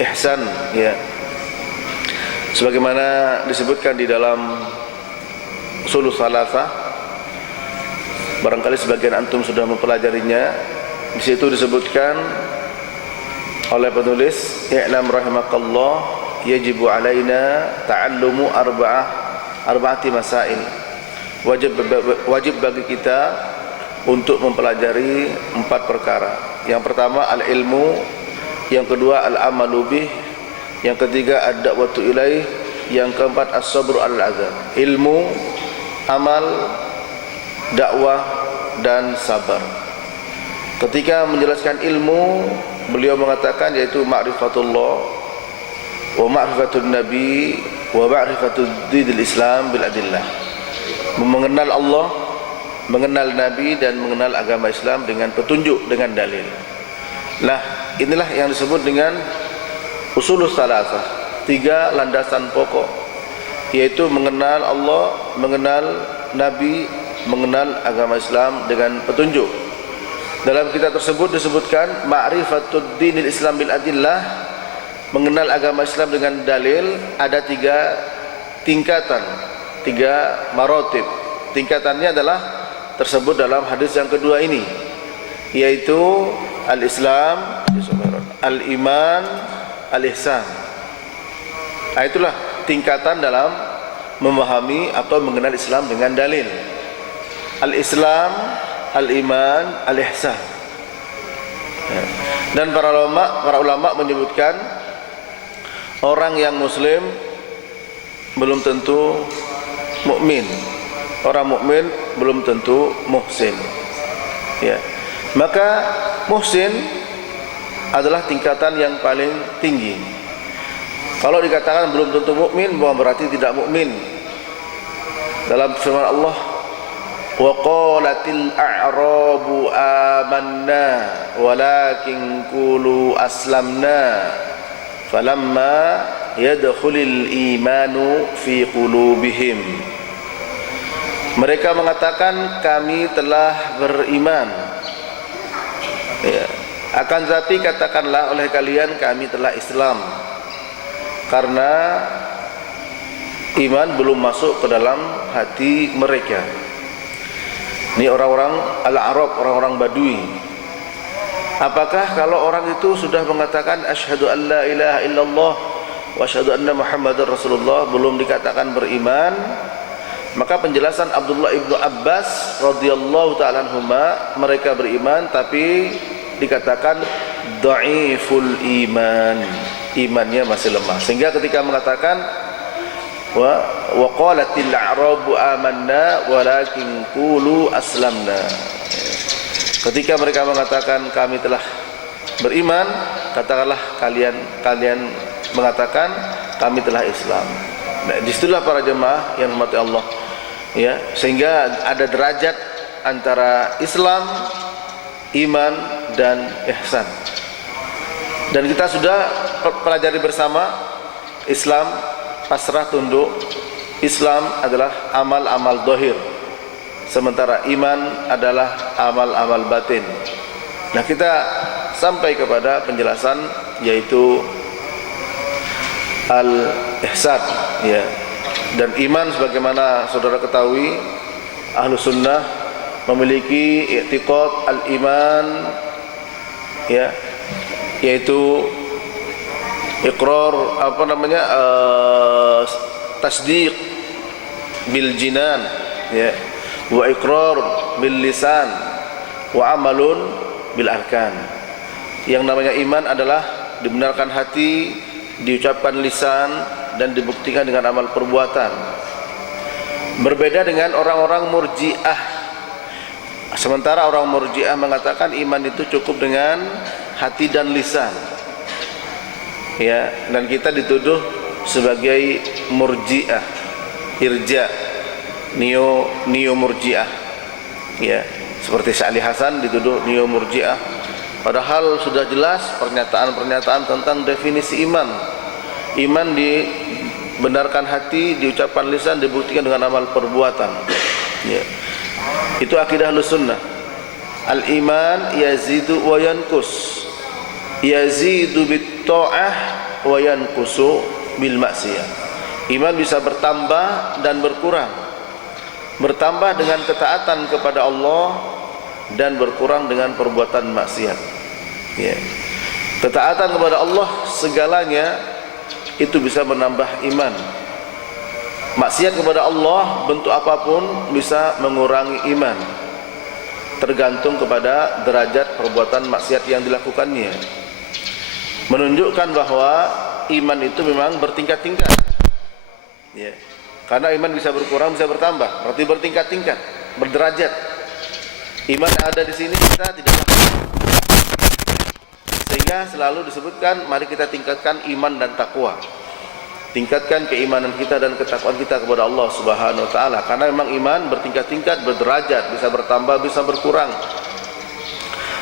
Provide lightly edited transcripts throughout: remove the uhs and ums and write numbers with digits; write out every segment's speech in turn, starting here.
ihsan, ya. Sebagaimana disebutkan di dalam Ushulus Tsalatsah, barangkali sebagian antum sudah mempelajarinya. Di situ disebutkan oleh penulis, "I'lam rahimakallah, yajibu alaina ta'allumu arba'ati masail." Wajib bagi kita untuk mempelajari 4 perkara. Yang pertama al-ilmu, yang kedua al-amalu bih, yang ketiga ad-da'watu ilaih, yang keempat as-sabru al-adha. Ilmu, amal, dakwah, dan sabar. Ketika menjelaskan ilmu, beliau mengatakan yaitu ma'rifatullah wa ma'rifatul nabi wa ma'rifatul dinil Islam bil adillah. Mengenal Allah, mengenal Nabi, dan mengenal agama Islam dengan petunjuk, dengan dalil. Nah, inilah yang disebut dengan Ushulus Tsalatsah, 3 landasan pokok, yaitu mengenal Allah, mengenal Nabi, mengenal agama Islam dengan petunjuk. Dalam kitab tersebut disebutkan ma'rifatud dinil Islam bil adillah, mengenal agama Islam dengan dalil. Ada 3 tingkatan, 3 marotib. Tingkatannya adalah tersebut dalam hadis yang kedua ini, yaitu al-Islam, al-Iman, al-Ihsan. Nah, itulah tingkatan dalam memahami atau mengenal Islam dengan dalil. Al-Islam, al-Iman, al-Ihsan. Dan para ulama menyebutkan orang yang muslim belum tentu mukmin. Orang mukmin belum tentu muhsin. Ya. Maka muhsin adalah tingkatan yang paling tinggi. Kalau dikatakan belum tentu mukmin, bukan berarti tidak mukmin. Dalam firman Allah, wa qalatil a'rabu amanna walakin qulu aslamna falamma yadkhulul imanu fi qulubihim. Mereka mengatakan kami telah beriman, ya. Akan tetapi katakanlah oleh kalian kami telah Islam, karena iman belum masuk ke dalam hati mereka. Ini orang-orang Al-A'rab, orang-orang Badui. Apakah kalau orang itu sudah mengatakan asyhadu an la ilaha illallah wa asyhadu anna Muhammadar Rasulullah belum dikatakan beriman? Maka penjelasan Abdullah ibnu Abbas radhiyallahu ta'ala anhuma, mereka beriman tapi dikatakan dhaiful iman, imannya masih lemah. Sehingga ketika mengatakan wa qalatil a'rabu amanna walakin qulu aslamna, ketika mereka mengatakan kami telah beriman, katakanlah kalian mengatakan kami telah Islam. Nah, disitulah para jemaah yang hormati Allah, ya, sehingga ada derajat antara Islam, iman, dan ihsan. Dan kita sudah pelajari bersama, Islam pasrah tunduk, Islam adalah amal-amal zahir, sementara iman adalah amal-amal batin. Nah, kita sampai kepada penjelasan yaitu al-ihsan, ya. Dan iman sebagaimana saudara ketahui, Ahlus Sunnah memiliki i'tiqad al-iman, ya, yaitu iqrar tasdiq bil jinan, ya, wa iqrar bil lisan wa amalun bil arkan. Yang namanya iman adalah dibenarkan hati, diucapkan lisan, dan dibuktikan dengan amal perbuatan. Berbeda dengan orang-orang Murji'ah. Sementara orang Murji'ah mengatakan iman itu cukup dengan hati dan lisan, ya. Dan kita dituduh sebagai Murji'ah, irja, neo Murji'ah, ya. Seperti Syekh Hasan dituduh neo Murji'ah, padahal sudah jelas pernyataan-pernyataan tentang definisi iman. Iman dibenarkan hati, diucapkan lisan, dibuktikan dengan amal perbuatan, ya. Itu akidah Ahlus Sunnah. Al-iman yazidu wa yanqus, yazidu bit ta'ah wa yanqusu bil maksiyah. Iman bisa bertambah dan berkurang. Bertambah dengan ketaatan kepada Allah dan berkurang dengan perbuatan maksiat. Ya. Ketaatan kepada Allah segalanya itu bisa menambah iman. Maksiat kepada Allah bentuk apapun bisa mengurangi iman, tergantung kepada derajat perbuatan maksiat yang dilakukannya. Menunjukkan bahwa iman itu memang bertingkat-tingkat. Ya. Karena iman bisa berkurang, bisa bertambah, berarti bertingkat-tingkat, berderajat. Iman yang ada di sini kita tidak lakukan. Sehingga selalu disebutkan, mari kita tingkatkan iman dan takwa. Tingkatkan keimanan kita dan ketakwaan kita kepada Allah Subhanahu wa taala, karena memang iman bertingkat-tingkat, berderajat, bisa bertambah, bisa berkurang.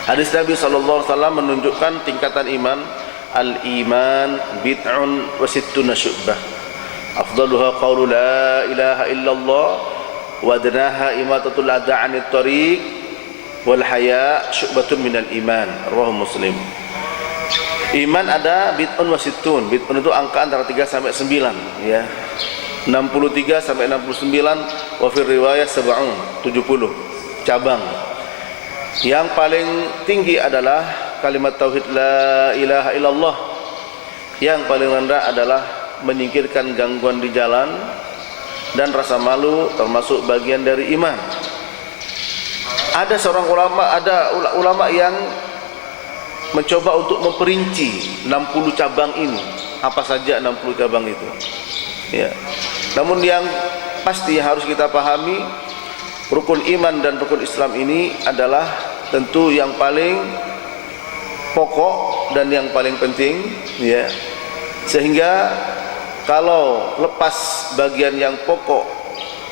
Hadis Nabi sallallahu alaihi wasallam menunjukkan tingkatan iman, al-iman bid'un wa sittuna syu'bah. Afdaluha qaulu la ilaha illallah wa adnaha imatatul adha 'anit tariq wal haya syu'batun minal iman. Rawahu Muslim. Iman ada bid'un wa sittun. Bid'un itu angka antara 3 sampai 9, ya. 63 sampai 69, wa fi riwayah 70 cabang. Yang paling tinggi adalah kalimat tauhid la ilaha illallah. Yang paling rendah adalah menyingkirkan gangguan di jalan dan rasa malu, termasuk bagian dari iman. Ada seorang ulama, ada ulama yang mencoba untuk memperinci 60 cabang ini. Apa saja 60 cabang itu? Ya. Namun yang pasti harus kita pahami, rukun iman dan rukun Islam ini adalah tentu yang paling pokok dan yang paling penting, ya. Sehingga kalau lepas bagian yang pokok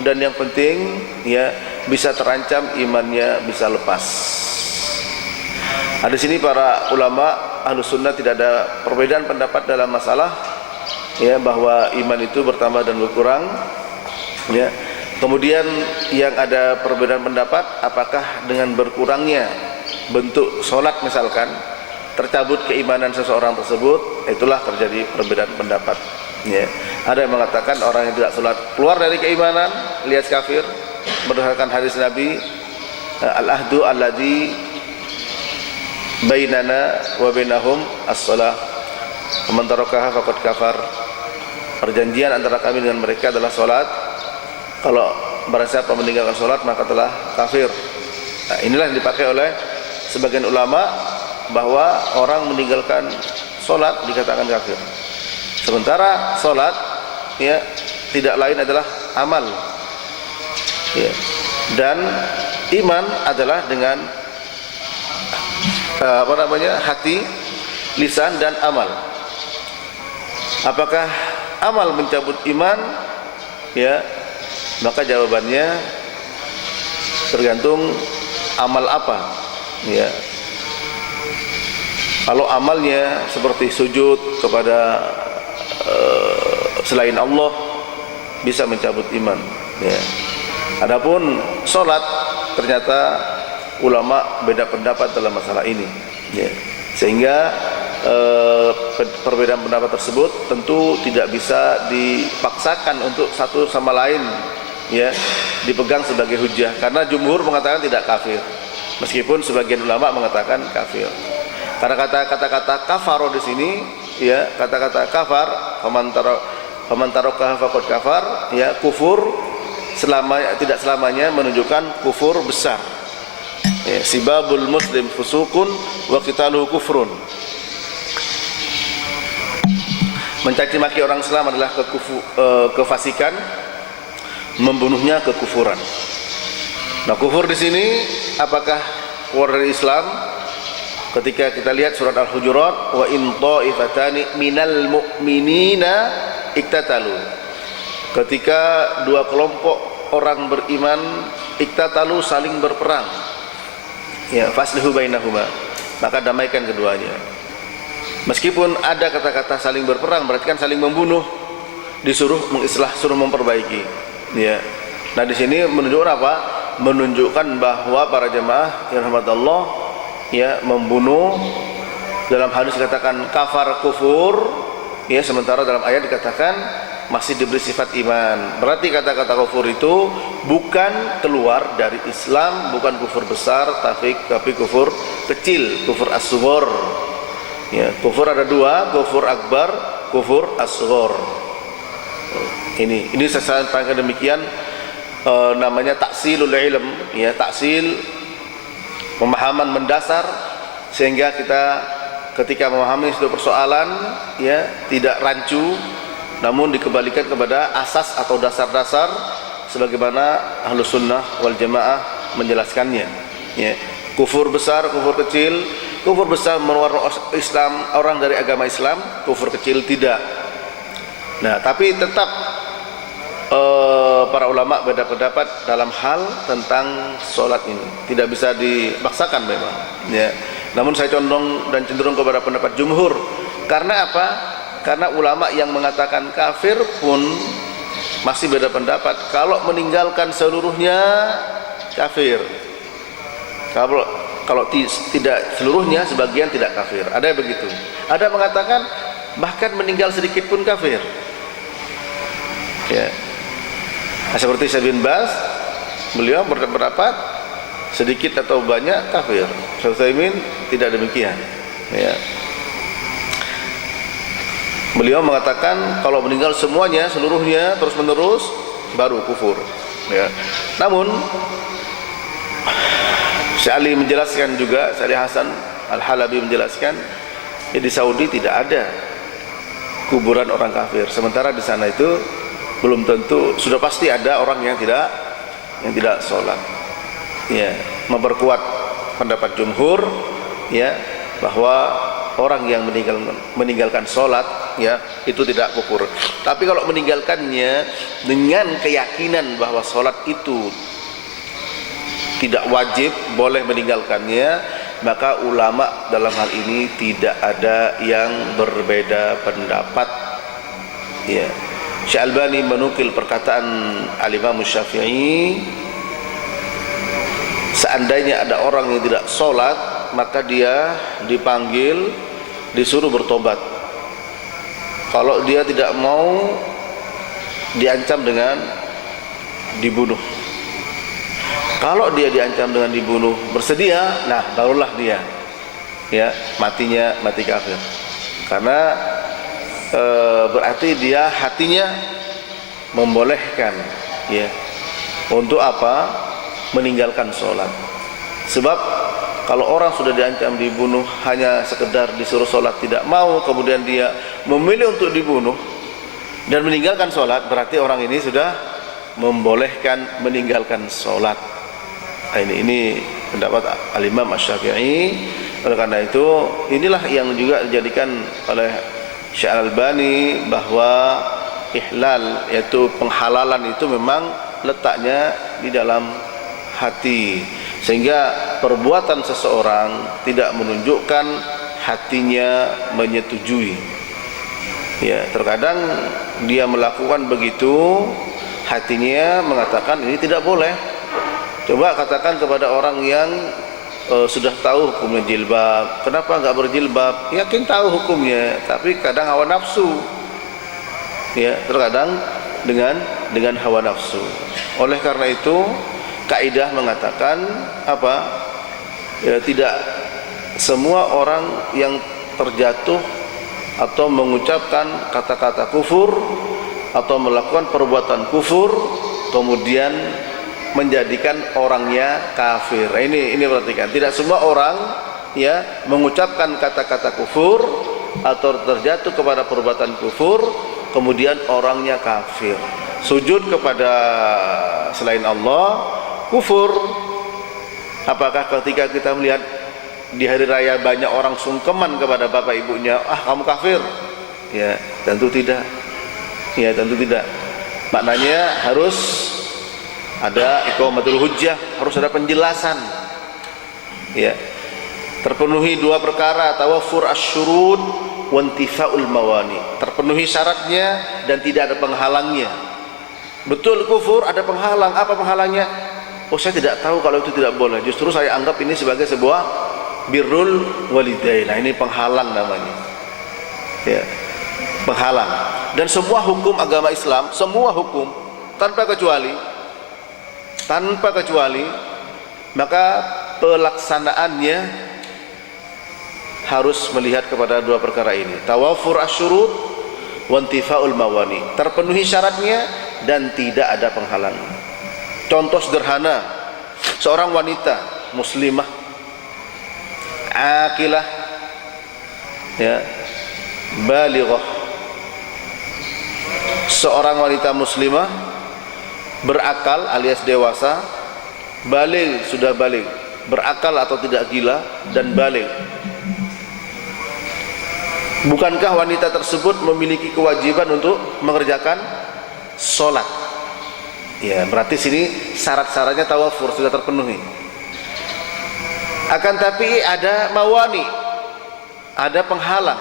dan yang penting, ya, bisa terancam imannya, bisa lepas. Di sini para ulama Ahlus Sunnah tidak ada perbedaan pendapat dalam masalah, ya, bahwa iman itu bertambah dan berkurang, ya. Kemudian yang ada perbedaan pendapat, apakah dengan berkurangnya bentuk solat misalkan tercabut keimanan seseorang tersebut, itulah terjadi perbedaan pendapat, ya. Ada yang mengatakan orang yang tidak solat keluar dari keimanan, alias kafir, berdasarkan hadis Nabi, al-ahdu alladzi bainana wa bainahum as-shalah, man tarakaha faqad kafar. Perjanjian antara kami dengan mereka adalah salat. Kalau barang siapa meninggalkan salat maka telah kafir. Nah, inilah yang dipakai oleh sebagian ulama, bahwa orang meninggalkan salat dikatakan kafir. Sementara salat, ya, tidak lain adalah amal, ya. Dan iman adalah dengan hati, lisan dan amal. Apakah amal mencabut iman? Ya, maka jawabannya tergantung amal apa, ya. Kalau amalnya seperti sujud kepada selain Allah, bisa mencabut iman, ya. Adapun salat, ternyata ulama beda pendapat dalam masalah ini, ya. Sehingga perbedaan pendapat tersebut tentu tidak bisa dipaksakan untuk satu sama lain, ya, dipegang sebagai hujah, karena jumhur mengatakan tidak kafir, meskipun sebagian ulama mengatakan kafir. Karena kata-kata kafaro di sini, ya, kata-kata kafar, faman tarakaha faqad kafar, ya, kufur tidak selamanya menunjukkan kufur besar. Ya, sibabul muslim fusukun wa qitaluhu kufrun. Mencaci maki orang Islam adalah kefasikan, membunuhnya kekufuran. Nah, kufur di sini apakah keluar dari Islam? Ketika kita lihat surat Al-Hujurat, wa in ta'ifatani minal mu'minina iktatalu. Ketika dua kelompok orang beriman iktatalu, saling berperang, ya, faslihu bainahuma, maka damaikan keduanya. Meskipun ada kata-kata saling berperang, berarti kan saling membunuh, disuruh mengislah, suruh memperbaiki, ya. Nah, di sini menunjukkan apa? Menunjukkan bahwa para jemaah yang rahmat Allah, ya, membunuh, dalam hadis dikatakan kafar kufur, ya, sementara dalam ayat dikatakan masih diberi sifat iman. Berarti kata-kata kufur itu bukan keluar dari Islam, bukan kufur besar, tapi kufur kecil, kufur as-sughar. Ya, kufur ada dua, kufur akbar, kufur as-sughar. Ini saya sampaikan demikian, namanya taksilul ilm, ya, taksil pemahaman mendasar, sehingga kita ketika memahami suatu persoalan, ya, tidak rancu, namun dikembalikan kepada asas atau dasar-dasar sebagaimana Ahlus Sunnah wal Jamaah menjelaskannya. Ya. Kufur besar, kufur kecil. Kufur besar mengeluarkan Islam, orang dari agama Islam. Kufur kecil tidak. Nah, tapi tetap para ulama beda pendapat dalam hal tentang sholat ini. Tidak bisa dipaksakan memang. Ya. Namun saya condong dan cenderung kepada pendapat jumhur. Karena apa? Karena ulama yang mengatakan kafir pun masih beda pendapat. Kalau meninggalkan seluruhnya kafir. Kalau tidak seluruhnya, sebagian tidak kafir. Ada yang begitu. Ada yang mengatakan bahkan meninggal sedikit pun kafir. Ya. Nah, seperti Syekh bin Baz, beliau berpendapat sedikit atau banyak kafir. Syekh Utsaimin tidak demikian. Ya. Beliau mengatakan kalau meninggal semuanya, seluruhnya terus menerus baru kufur. Ya. Namun Syekh Ali menjelaskan juga, Syekh Ali Hasan Al-Halabi menjelaskan, ya, di Saudi tidak ada kuburan orang kafir. Sementara di sana itu belum tentu, sudah pasti ada orang yang tidak sholat. Ya, memperkuat pendapat jumhur, ya, bahwa orang yang meninggalkan sholat, ya, itu tidak kufur. Tapi kalau meninggalkannya dengan keyakinan bahwa sholat itu tidak wajib, boleh meninggalkannya, maka ulama dalam hal ini tidak ada yang berbeda pendapat. Ya. Syekh Albani menukil perkataan Al-Imam Syafi'i, seandainya ada orang yang tidak sholat, maka dia dipanggil, disuruh bertobat. Kalau dia tidak mau, diancam dengan dibunuh. Kalau dia diancam dengan dibunuh, bersedia, nah barulah dia, ya, matinya mati kafir. Karena berarti dia hatinya membolehkan, ya, untuk apa? Meninggalkan sholat. Sebab kalau orang sudah diancam dibunuh, hanya sekedar disuruh sholat tidak mau, kemudian dia memilih untuk dibunuh dan meninggalkan sholat, berarti orang ini sudah membolehkan meninggalkan sholat. Nah, ini pendapat Al-Imam Asy-Syafi'i. Oleh karena itu, inilah yang juga dijadikan oleh Syekh Al-Albani bahwa ihlal, yaitu penghalalan, itu memang letaknya di dalam hati, sehingga perbuatan seseorang tidak menunjukkan hatinya menyetujui. Ya, terkadang dia melakukan begitu, hatinya mengatakan ini tidak boleh. Coba katakan kepada orang yang sudah tahu hukumnya jilbab, kenapa enggak berjilbab? Yakin tahu hukumnya, tapi kadang hawa nafsu. Ya, terkadang dengan hawa nafsu. Oleh karena itu, kaidah mengatakan apa? Ya, tidak semua orang yang terjatuh atau mengucapkan kata-kata kufur atau melakukan perbuatan kufur kemudian menjadikan orangnya kafir. Ini perhatikan, tidak semua orang, ya, mengucapkan kata-kata kufur atau terjatuh kepada perbuatan kufur kemudian orangnya kafir. Sujud kepada selain Allah kufur. Apakah ketika kita melihat di hari raya banyak orang sungkeman kepada bapak ibunya, kamu kafir? Ya, tentu tidak. Ya, tentu tidak. Maknanya harus ada iqamatul hujjah, harus ada penjelasan. Ya. Terpenuhi dua perkara, tawaffur asyurud wa intifaul mawani. Terpenuhi syaratnya dan tidak ada penghalangnya. Betul kufur ada penghalang. Apa penghalangnya? Saya tidak tahu kalau itu tidak boleh. Justru saya anggap ini sebagai sebuah birrul walidain. Nah, ini penghalang namanya. Ya. penghalang. Dan semua hukum agama Islam, semua hukum tanpa kecuali, maka pelaksanaannya harus melihat kepada dua perkara ini: tawafur asyurut wa intifaul mawani, terpenuhi syaratnya dan tidak ada penghalang. Contoh sederhana, seorang wanita muslimah aqilah, ya, balighah, seorang wanita muslimah berakal alias dewasa, baligh, sudah baligh, berakal atau tidak gila, dan baligh. Bukankah wanita tersebut memiliki kewajiban untuk mengerjakan sholat? Ya, berarti sini syarat-syaratnya tawafur sudah terpenuhi. Akan tapi ada mawani, ada penghalang.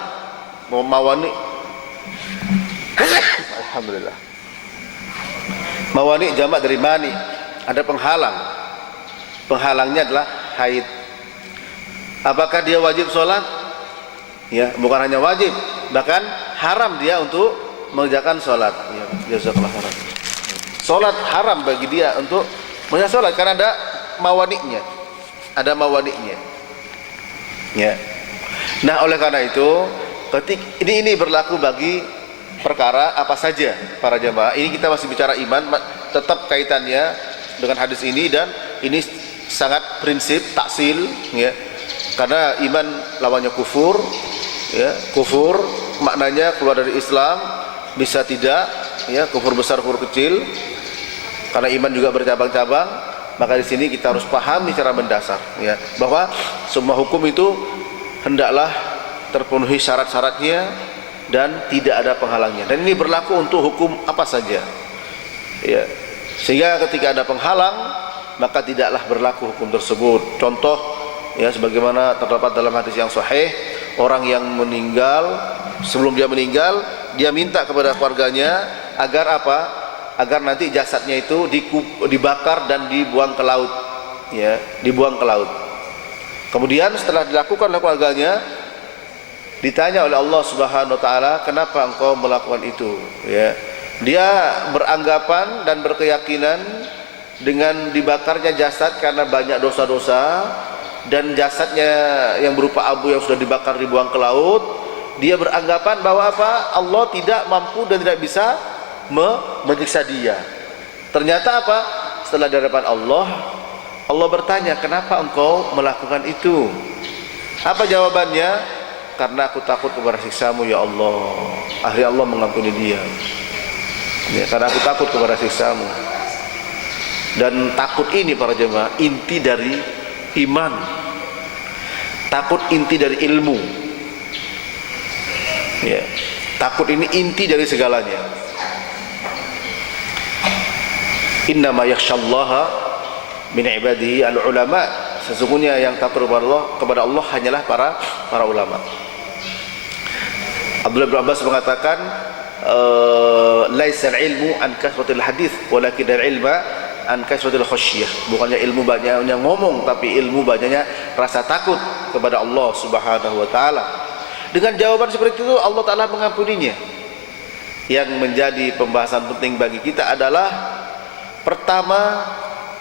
Mawani, alhamdulillah, mawani jamak dari mani, ada penghalang. Penghalangnya adalah haid. Apakah dia wajib sholat? Ya, bukan hanya wajib, bahkan haram dia untuk mengerjakan sholat. Ya, jazakallah khairan. Sholat haram bagi dia untuk mengerjakan sholat karena ada mawaniknya, ada mawaniknya. Ya. Nah, oleh karena itu, ini berlaku bagi perkara apa saja para jamaah. Ini kita masih bicara iman, tetap kaitannya dengan hadis ini, dan ini sangat prinsip taksil, ya. Karena iman lawannya kufur, ya. Kufur maknanya keluar dari Islam, bisa tidak, ya, kufur besar, kufur kecil. Karena iman juga bercabang-cabang, maka di sini kita harus pahami secara mendasar, ya, bahwa semua hukum itu hendaklah terpenuhi syarat-syaratnya dan tidak ada penghalangnya. Dan ini berlaku untuk hukum apa saja, ya. Sehingga ketika ada penghalang, maka tidaklah berlaku hukum tersebut. Contoh, ya, sebagaimana terdapat dalam hadis yang sahih, orang yang meninggal, sebelum dia meninggal, dia minta kepada keluarganya agar apa? Agar nanti jasadnya itu dibakar dan dibuang ke laut, ya, dibuang ke laut. Kemudian setelah dilakukan oleh keluarganya, ditanya oleh Allah Subhanahu wa taala, "Kenapa engkau melakukan itu?" Ya. Dia beranggapan dan berkeyakinan dengan dibakarnya jasad karena banyak dosa-dosa, dan jasadnya yang berupa abu yang sudah dibakar dibuang ke laut, dia beranggapan bahwa apa? Allah tidak mampu dan tidak bisa menyiksa dia. Ternyata apa? Setelah di hadapan Allah, Allah bertanya, "Kenapa engkau melakukan itu?" Apa jawabannya? "Karena aku takut kepada siksamu ya Allah." Akhirnya Allah mengampuni dia, ya, karena aku takut kepada siksamu. Dan takut ini para jemaah inti dari iman. Takut inti dari ilmu, ya. Takut ini inti dari segalanya. Innama yakhsyallaha min ibadihi al-ulama. Sesungguhnya yang takut kepada Allah hanyalah para ulama. Abdullah bin Abbas mengatakan, laisa al-ilmu an kasratil hadis walakin al-ilma an kasratil khasyah. Bukannya ilmu banyaknya ngomong, tapi ilmu banyaknya rasa takut kepada Allah Subhanahu wa taala. Dengan jawaban seperti itu Allah taala mengampuninya. Yang menjadi pembahasan penting bagi kita adalah, pertama,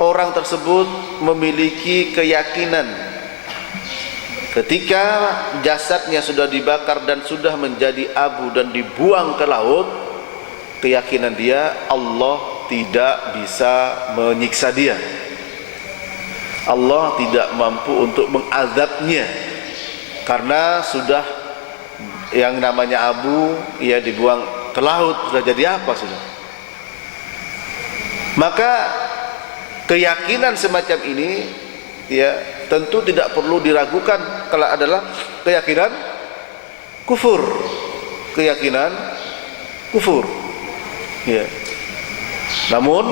orang tersebut memiliki keyakinan ketika jasadnya sudah dibakar dan sudah menjadi abu dan dibuang ke laut, keyakinan dia Allah tidak bisa menyiksa dia, Allah tidak mampu untuk mengazabnya, karena sudah yang namanya abu, ya, dibuang ke laut, sudah jadi apa sudah. Maka keyakinan semacam ini, ya, tentu tidak perlu diragukan kalau adalah keyakinan kufur, keyakinan kufur, ya. Namun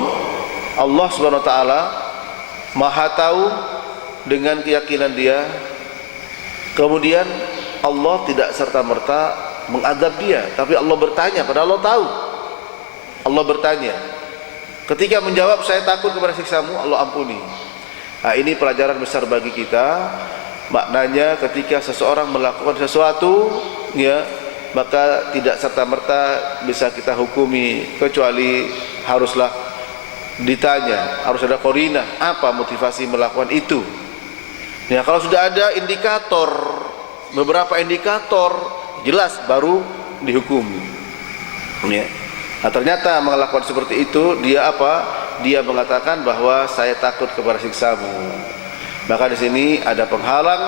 Allah Subhanahu wa taala Maha tahu dengan keyakinan dia. Kemudian Allah tidak serta-merta mengadab dia, tapi Allah bertanya, padahal Allah tahu. Allah bertanya. Ketika menjawab, "Saya takut kepada siksamu," Allah ampuni. Nah, ini pelajaran besar bagi kita. Maknanya ketika seseorang melakukan sesuatu, ya, maka tidak serta-merta bisa kita hukumi, kecuali haruslah ditanya, harus ada qarinah, apa motivasi melakukan itu. Ya, kalau sudah ada indikator, beberapa indikator jelas, baru dihukum. Ya. Nah, ternyata melakukan seperti itu, dia apa? Dia mengatakan bahwa saya takut kepada siksamu. Maka di sini ada penghalang,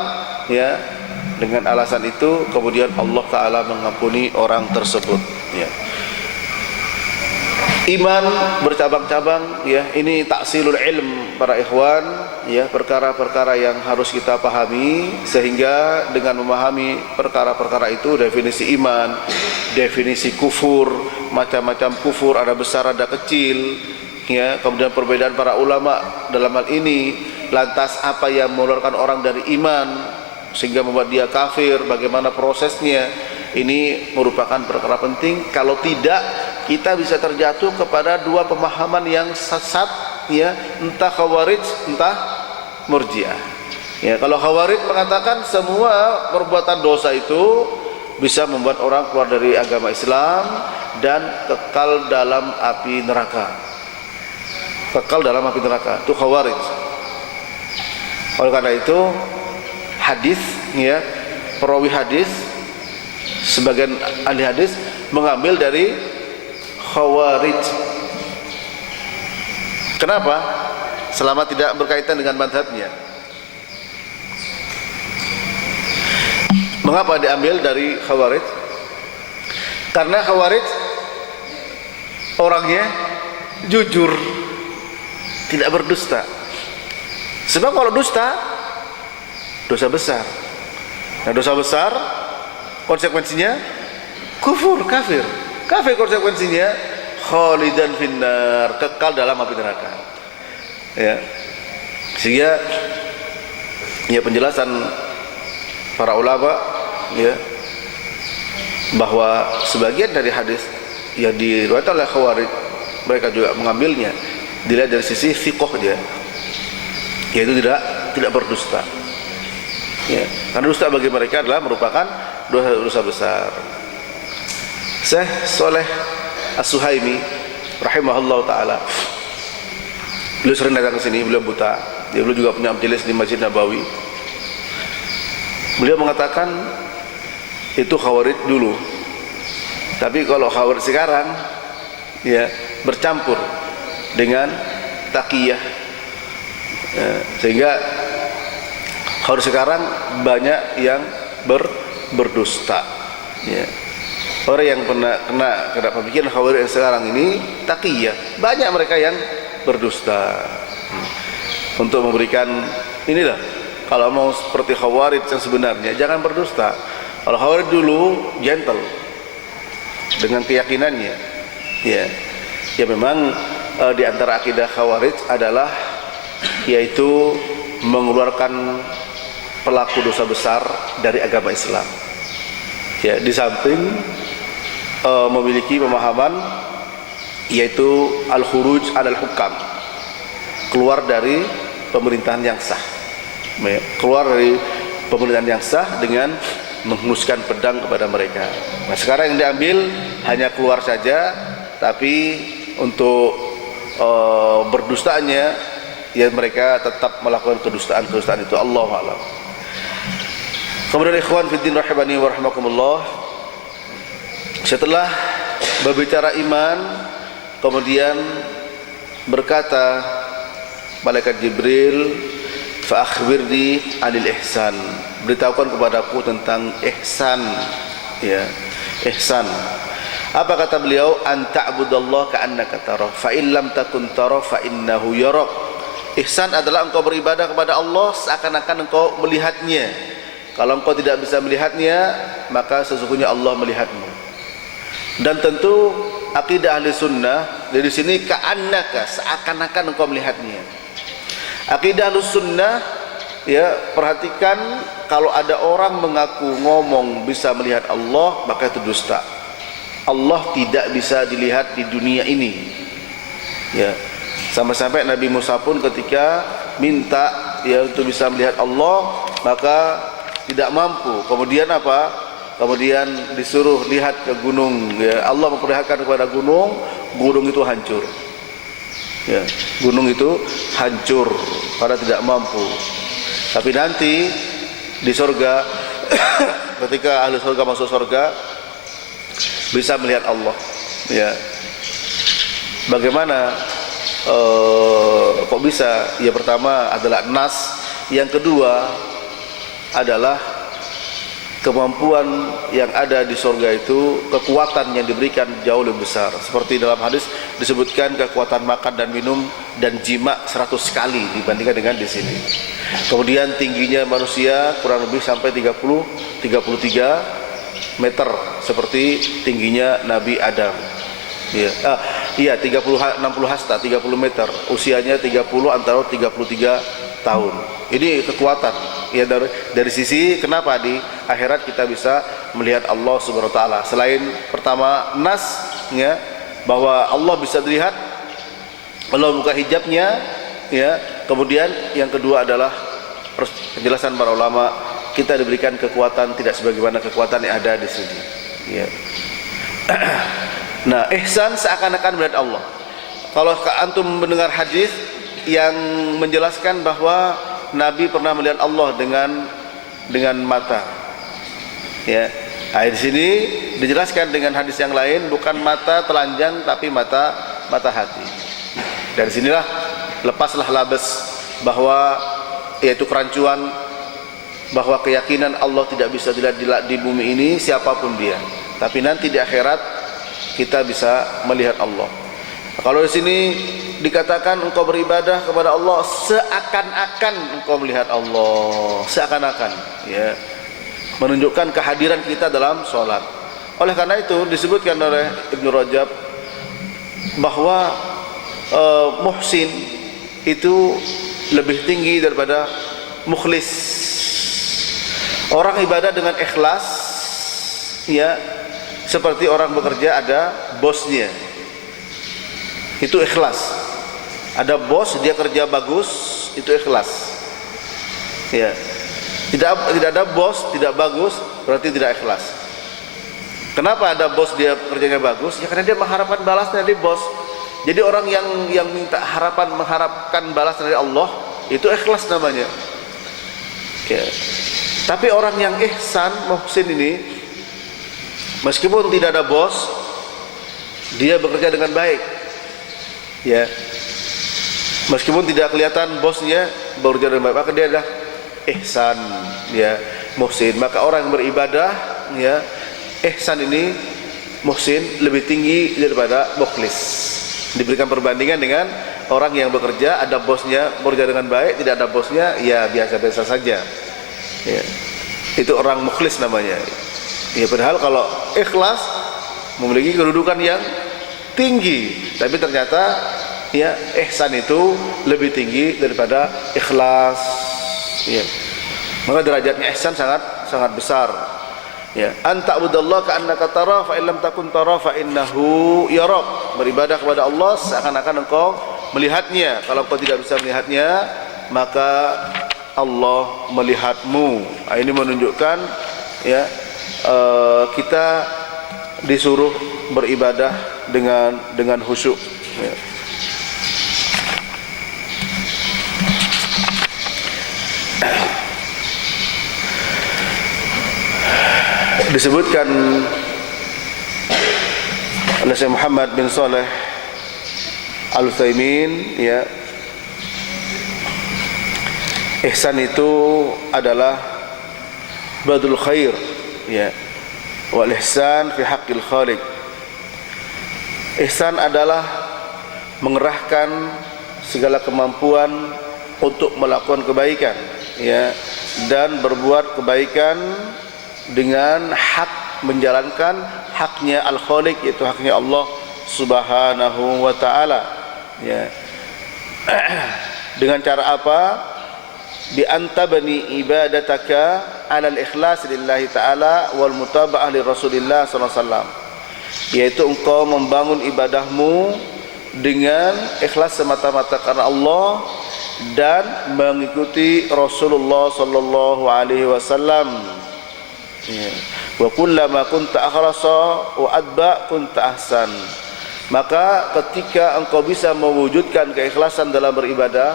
ya. Dengan alasan itu kemudian Allah Ta'ala mengampuni orang tersebut, ya. Iman bercabang-cabang, ya. Ini taksilul ilm para ikhwan, ya, perkara-perkara yang harus kita pahami, sehingga dengan memahami perkara-perkara itu, definisi iman, definisi kufur, macam-macam kufur, ada besar ada kecil, ya. Kemudian perbedaan para ulama dalam hal ini, lantas apa yang mengeluarkan orang dari iman sehingga membuat dia kafir, bagaimana prosesnya, ini merupakan perkara penting. Kalau tidak, kita bisa terjatuh kepada dua pemahaman yang sesat, ya, entah Khawarij entah Murji'ah. Ya, kalau Khawarij mengatakan semua perbuatan dosa itu bisa membuat orang keluar dari agama Islam dan kekal dalam api neraka. Kekal dalam api neraka, itu Khawarij. Oleh karena itu hadis, ya, perawi hadis, sebagian ahli hadis mengambil dari Khawarij. Kenapa? Selama tidak berkaitan dengan madhabnya. Mengapa diambil dari Khawarij? Karena Khawarij orangnya jujur, tidak berdusta. Sebab kalau dusta, dosa besar. Nah, dosa besar konsekuensinya kufur, kafir. Kafir konsekuensinya khalidan finnar, kekal dalam api neraka. Ya. Sehingga, ya, penjelasan para ulama, ya, bahwa sebagian dari hadis yang diriwayatkan oleh Khawarij, mereka juga mengambilnya dilihat dari sisi fiqh dia, yaitu tidak berdusta. Ya, karena dusta bagi mereka adalah merupakan dosa besar. Syekh Saleh As-Suhaimi rahimahullah taala, beliau sering datang ke sini, beliau buta. Beliau juga punya majelis di Masjid Nabawi. Beliau mengatakan itu Khawarij dulu. Tapi kalau Khawarij sekarang, ya, bercampur dengan taqiyah. Ya, sehingga Khawarij sekarang banyak yang berdusta. Ya. Orang yang kena pemikiran Khawarij yang sekarang ini taqiyah, banyak mereka yang berdusta. Untuk memberikan inilah, kalau mau seperti Khawarij yang sebenarnya, jangan berdusta. Kalau Khawarij dulu gentle dengan keyakinannya, ya, ya memang di antara akidah Khawarij adalah yaitu mengeluarkan pelaku dosa besar dari agama Islam. Ya, di samping memiliki pemahaman yaitu al-khuruj alal hukam, keluar dari pemerintahan yang sah. Keluar dari pemerintahan yang sah dengan menghunuskan pedang kepada mereka. Nah, sekarang yang diambil hanya keluar saja, tapi untuk berdustanya, ya, mereka tetap melakukan kedustaan itu. Allahu a'lam. Kemudian ikhwan fiddin rahimani wa rahimakumullah, setelah berbicara iman, kemudian berkata malaikat Jibril, fa akhbirni anil ihsan, beritahukan kepadaku tentang ihsan, ya, ihsan. Apa kata beliau? An ta'budallaha ka'annaka tarah, fa in lam takun tarah fa innahu yarak. Ihsan adalah engkau beribadah kepada Allah seakan-akan engkau melihatnya. Kalau engkau tidak bisa melihatnya, maka sesungguhnya Allah melihatmu. Dan tentu akidah ahli sunnah dari sini ka'annaka, seakan-akan engkau melihatnya. Akidah ahli sunnah, ya, perhatikan, kalau ada orang mengaku ngomong bisa melihat Allah, maka itu dusta. Allah tidak bisa dilihat di dunia ini. Ya. Sampai-sampai Nabi Musa pun ketika minta, ya, untuk bisa melihat Allah, maka tidak mampu. Kemudian apa? kemudian disuruh lihat ke gunung, ya. Allah memperlihatkan kepada gunung, gunung itu hancur, ya. Gunung itu hancur karena tidak mampu. Tapi nanti di surga ketika ahli surga masuk surga bisa melihat Allah, ya. Bagaimana kok bisa? Ya, pertama adalah nas, yang kedua adalah kemampuan yang ada di surga itu, kekuatan yang diberikan jauh lebih besar. Seperti dalam hadis disebutkan kekuatan makan dan minum dan jima 100 kali dibandingkan dengan di sini. Kemudian tingginya manusia kurang lebih sampai 33 meter seperti tingginya Nabi Adam. Iya, 60 hasta, 30 meter. Usianya 30 antara 33 tahun. Ini kekuatan. Ya, dari sisi kenapa di akhirat kita bisa melihat Allah Subhanahu wa taala. Selain pertama nas, ya, bahwa Allah bisa dilihat, Allah buka hijabnya, ya. Kemudian yang kedua adalah penjelasan para ulama, kita diberikan kekuatan tidak sebagaimana kekuatan yang ada di sini, ya. Nah, ihsan seakan-akan melihat Allah. Kalau antum mendengar hadis yang menjelaskan bahwa Nabi pernah melihat Allah dengan mata, ya. Nah, di sini dijelaskan dengan hadis yang lain, bukan mata telanjang tapi mata hati. Dari sinilah lepaslah labes bahwa yaitu kerancuan bahwa keyakinan Allah tidak bisa dilihat di bumi ini siapapun dia, tapi nanti di akhirat kita bisa melihat Allah. Kalau di sini dikatakan engkau beribadah kepada Allah seakan-akan engkau melihat Allah, seakan-akan, ya, menunjukkan kehadiran kita dalam sholat. Oleh karena itu disebutkan oleh Ibnu Rajab bahwa muhsin itu lebih tinggi daripada mukhlis. Orang ibadah dengan ikhlas, ya, seperti orang bekerja ada bosnya, itu ikhlas. Ada bos, dia kerja bagus, itu ikhlas, ya. Tidak ada bos tidak bagus, berarti tidak ikhlas. Kenapa ada bos dia kerjanya bagus? Ya karena dia mengharapkan balasnya dari bos. Jadi orang yang mengharapkan balasan dari Allah, itu ikhlas namanya, ya. Tapi orang yang ihsan, muhsin ini, meskipun tidak ada bos, dia bekerja dengan baik, ya. Meskipun tidak kelihatan bosnya, bekerja dengan baik, maka dia adalah ihsan, ya, muhsin. Maka orang yang beribadah, ya, ihsan ini, muhsin, lebih tinggi daripada mukhlis. Diberikan perbandingan dengan orang yang bekerja, ada bosnya, bekerja dengan baik, tidak ada bosnya, ya biasa-biasa saja, ya. Itu orang mukhlis namanya. Ya, padahal kalau ikhlas memiliki kedudukan yang tinggi, tapi ternyata, ya, ihsan itu lebih tinggi daripada ikhlas, ya. Maka derajatnya ihsan sangat besar, ya. Anta'budallaha ka'annaka tara fa illam takun tara fa innahu yarak. Beribadah kepada Allah seakan-akan engkau melihatnya. Kalau engkau tidak bisa melihatnya, maka Allah melihatmu. Nah, ini menunjukkan, ya, kita disuruh beribadah dengan khusyuk, ya. Disebutkan oleh Syekh Muhammad bin Shalih Al-Utsaimin, ya, ihsan itu adalah badul khair, ya, wal ihsan fi haqqil khaliq. Ihsan adalah mengerahkan segala kemampuan untuk melakukan kebaikan, ya, dan berbuat kebaikan dengan hak, menjalankan haknya al-khaliq, yaitu haknya Allah Subhanahu wa taala, ya. Dengan cara apa? Bi antabani ibadataka 'ala al-ikhlas lillahi ta'ala wal mutaba'ah li Rasulillah sallallahu alaihi wasallam, yaitu engkau membangun ibadahmu dengan ikhlas semata-mata karena Allah dan mengikuti Rasulullah sallallahu alaihi wasallam, ya. Wa kullama kunta akhlasa wa adba kunta ahsan. Maka ketika engkau bisa mewujudkan keikhlasan dalam beribadah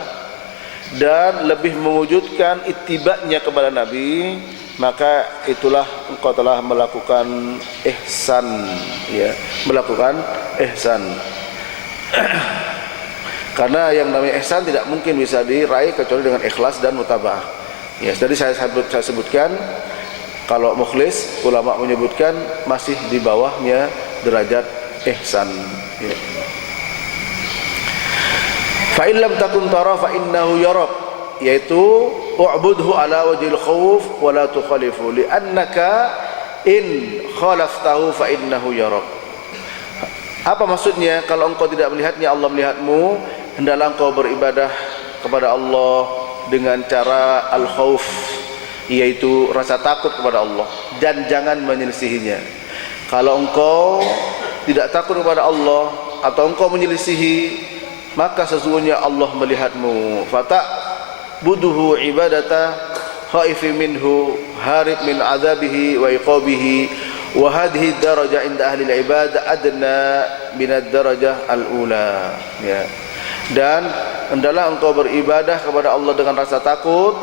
dan lebih mewujudkan ittiba'nya kepada Nabi, maka itulah engkau telah melakukan ihsan, ya, melakukan ihsan. Karena yang namanya ihsan tidak mungkin bisa diraih kecuali dengan ikhlas dan mutaba'ah. Ya, tadi saya sebutkan kalau mukhlis, ulama menyebutkan masih di bawahnya derajat ihsan, ya. Fa in lam takun tara fa innahu yarak, yaitu u'budhu ala wajhil khauf wa la tukhalifu li'annaka in khalaftahu fa innahu yarak. Apa maksudnya? Kalau engkau tidak melihatnya, Allah melihatmu. Hendaklah engkau beribadah kepada Allah dengan cara al-khauf, yaitu rasa takut kepada Allah, dan jangan menyelisihinya. Kalau engkau tidak takut kepada Allah atau engkau menyelisihi, maka sesungguhnya Allah melihatmu. Fata buduhu ibadata khaifi minhu harib min azabihi wa iqabihi, wa hadhihi darajah inda ahli al-ibadah adna min ad-darajah al-ula, ya. Dan hendaklah engkau beribadah kepada Allah dengan rasa takut,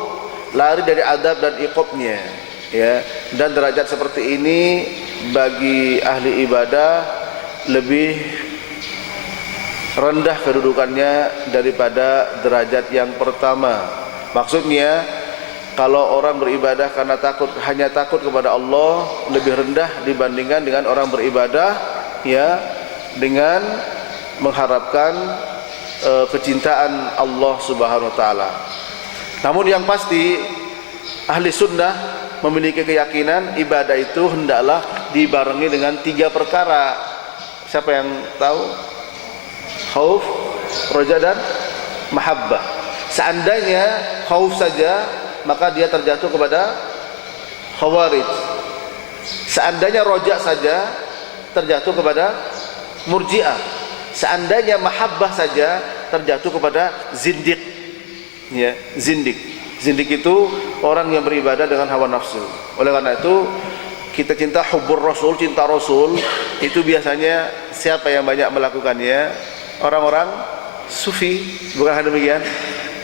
lari dari azab dan iqabnya, ya. Dan derajat seperti ini bagi ahli ibadah lebih rendah kedudukannya daripada derajat yang pertama. Maksudnya, kalau orang beribadah karena takut, hanya takut kepada Allah, lebih rendah dibandingkan dengan orang beribadah, ya, dengan mengharapkan kecintaan Allah Subhanahu wa taala. Namun yang pasti ahli sunnah memiliki keyakinan ibadah itu hendaklah dibarengi dengan 3 perkara. Siapa yang tahu? Khauf, roja, dan mahabbah. Seandainya khauf saja, maka dia terjatuh kepada khawarij. Seandainya roja saja, terjatuh kepada murji'ah. Seandainya mahabbah saja, terjatuh kepada zindiq, ya, zindiq. Zindiq itu orang yang beribadah dengan hawa nafsu. Oleh karena itu, kita cinta hubbur rasul, cinta rasul, itu biasanya siapa yang banyak melakukannya? Orang-orang sufi, bukan hanya demikian.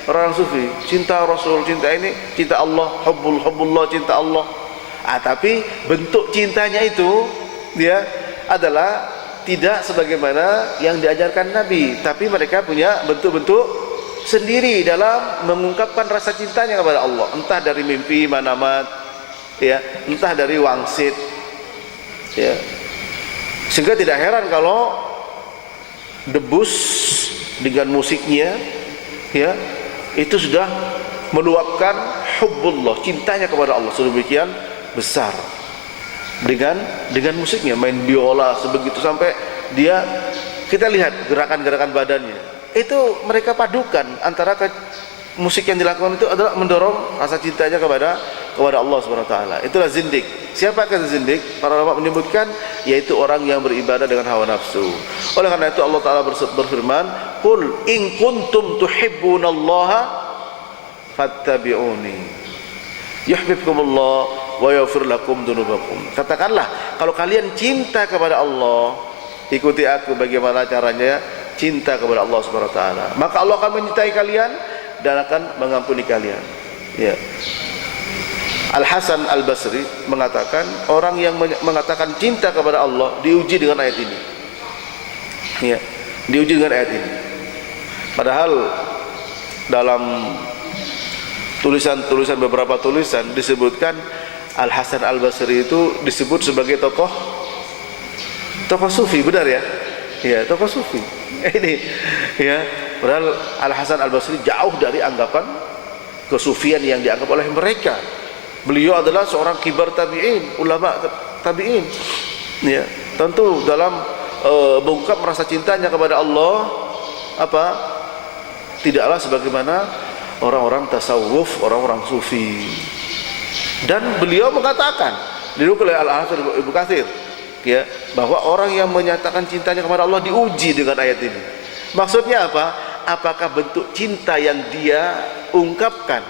Orang sufi, cinta rasul, cinta ini, cinta Allah, hubbullah, cinta Allah. Tapi bentuk cintanya itu dia adalah tidak sebagaimana yang diajarkan Nabi, tapi mereka punya bentuk-bentuk sendiri dalam mengungkapkan rasa cintanya kepada Allah, entah dari mimpi manamat, ya, entah dari wangsit, ya. Sehingga tidak heran kalau debus dengan musiknya, ya, itu sudah meluapkan hubbullah, cintanya kepada Allah sedemikian besar. Dengan musiknya, main biola sebegitu sampai dia, kita lihat gerakan-gerakan badannya, itu mereka padukan antara musik yang dilakukan itu adalah mendorong rasa cintanya kepada Allah Subhanahu wa taala. Itulah zindik. Siapa kata zindik? Para ulama menyebutkan yaitu orang yang beribadah dengan hawa nafsu. Oleh karena itu Allah taala berfirman, "Qul in kuntum tuhibbunallaha fattabi'uni yuhibbukumullah wa yaghfir lakum dzunubakum." Katakanlah, kalau kalian cinta kepada Allah, ikuti aku bagaimana caranya cinta kepada Allah Subhanahu wa taala. Maka Allah akan mencintai kalian dan akan mengampuni kalian. Ya. Al-Hasan Al-Basri mengatakan, orang yang mengatakan cinta kepada Allah diuji dengan ayat ini. Ya, diuji dengan ayat ini. Padahal dalam tulisan beberapa tulisan disebutkan Al-Hasan Al-Basri itu disebut sebagai tokoh sufi, benar ya? Ya, tokoh sufi. Ini, ya. Padahal Al-Hasan Al-Basri jauh dari anggapan kesufian yang dianggap oleh mereka. Beliau adalah seorang kibar tabi'in, ulama tabi'in. Ya, tentu dalam mengungkap rasa cintanya kepada Allah, tidaklah sebagaimana orang-orang tasawuf, orang-orang sufi. Dan beliau mengatakan, dinukil oleh Al-Hafidz Ibnu Katsir, ya, bahwa orang yang menyatakan cintanya kepada Allah diuji dengan ayat ini. Maksudnya apa? Apakah bentuk cinta yang dia ungkapkan,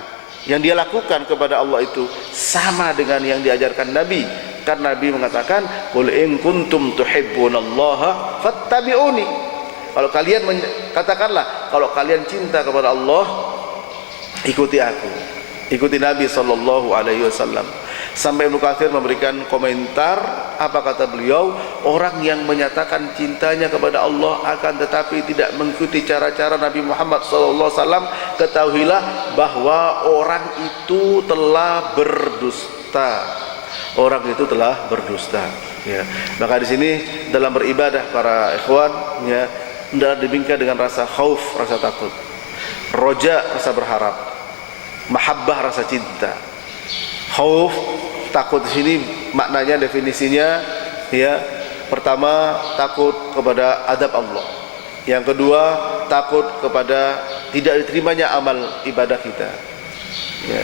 yang dia lakukan kepada Allah itu sama dengan yang diajarkan Nabi Kan Nabi mengatakan, "Qul in kuntum tuhibbunallaha fattabi'uni." Kalau kalian katakanlah, kalau kalian cinta kepada Allah, ikuti aku. Ikuti Nabi sallallahu alaihi wasallam. Sampai Ibnu Katsir memberikan komentar, apa kata beliau, orang yang menyatakan cintanya kepada Allah akan tetapi tidak mengikuti cara-cara Nabi Muhammad SAW, ketahuilah bahwa orang itu telah berdusta. Orang itu telah berdusta. Ya. Maka di sini dalam beribadah para ikhwan, ya, hendaklah dibingkai dengan rasa khauf, rasa takut, roja, rasa berharap, mahabbah, rasa cinta. Khauf, takut di sini maknanya, definisinya, ya, pertama takut kepada adab Allah, yang kedua takut kepada tidak diterimanya amal ibadah kita, ya.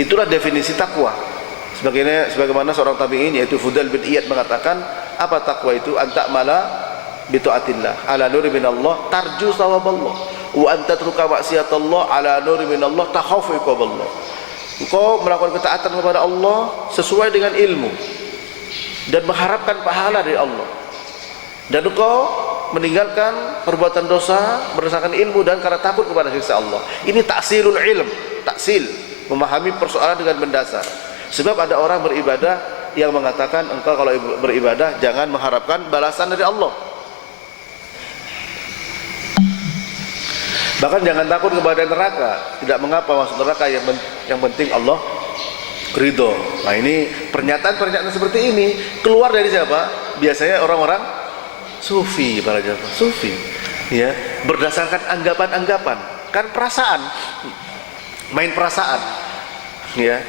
Itulah definisi takwa. Sebagaimana seorang tabi'in yaitu Fudail bin Iyad mengatakan, apa takwa itu? Antakmala bitaatillah ala nuri minallah tarju sawaballah wa antatruka maksiatallah ala nuri minallah takhafu iqaballah. Engkau melakukan ketaatan kepada Allah sesuai dengan ilmu dan mengharapkan pahala dari Allah, dan engkau meninggalkan perbuatan dosa berdasarkan ilmu dan karena takut kepada siksa Allah. Ini taksilul ilm, taksil, memahami persoalan dengan mendasar. Sebab ada orang beribadah yang mengatakan, engkau kalau beribadah jangan mengharapkan balasan dari Allah, bahkan jangan takut kepada neraka. Tidak mengapa masuk neraka, yang penting Allah ridho. Nah, ini pernyataan seperti ini keluar dari siapa? Biasanya orang-orang sufi, para jamaah sufi, ya, berdasarkan anggapan-anggapan, kan perasaan, main perasaan, ya.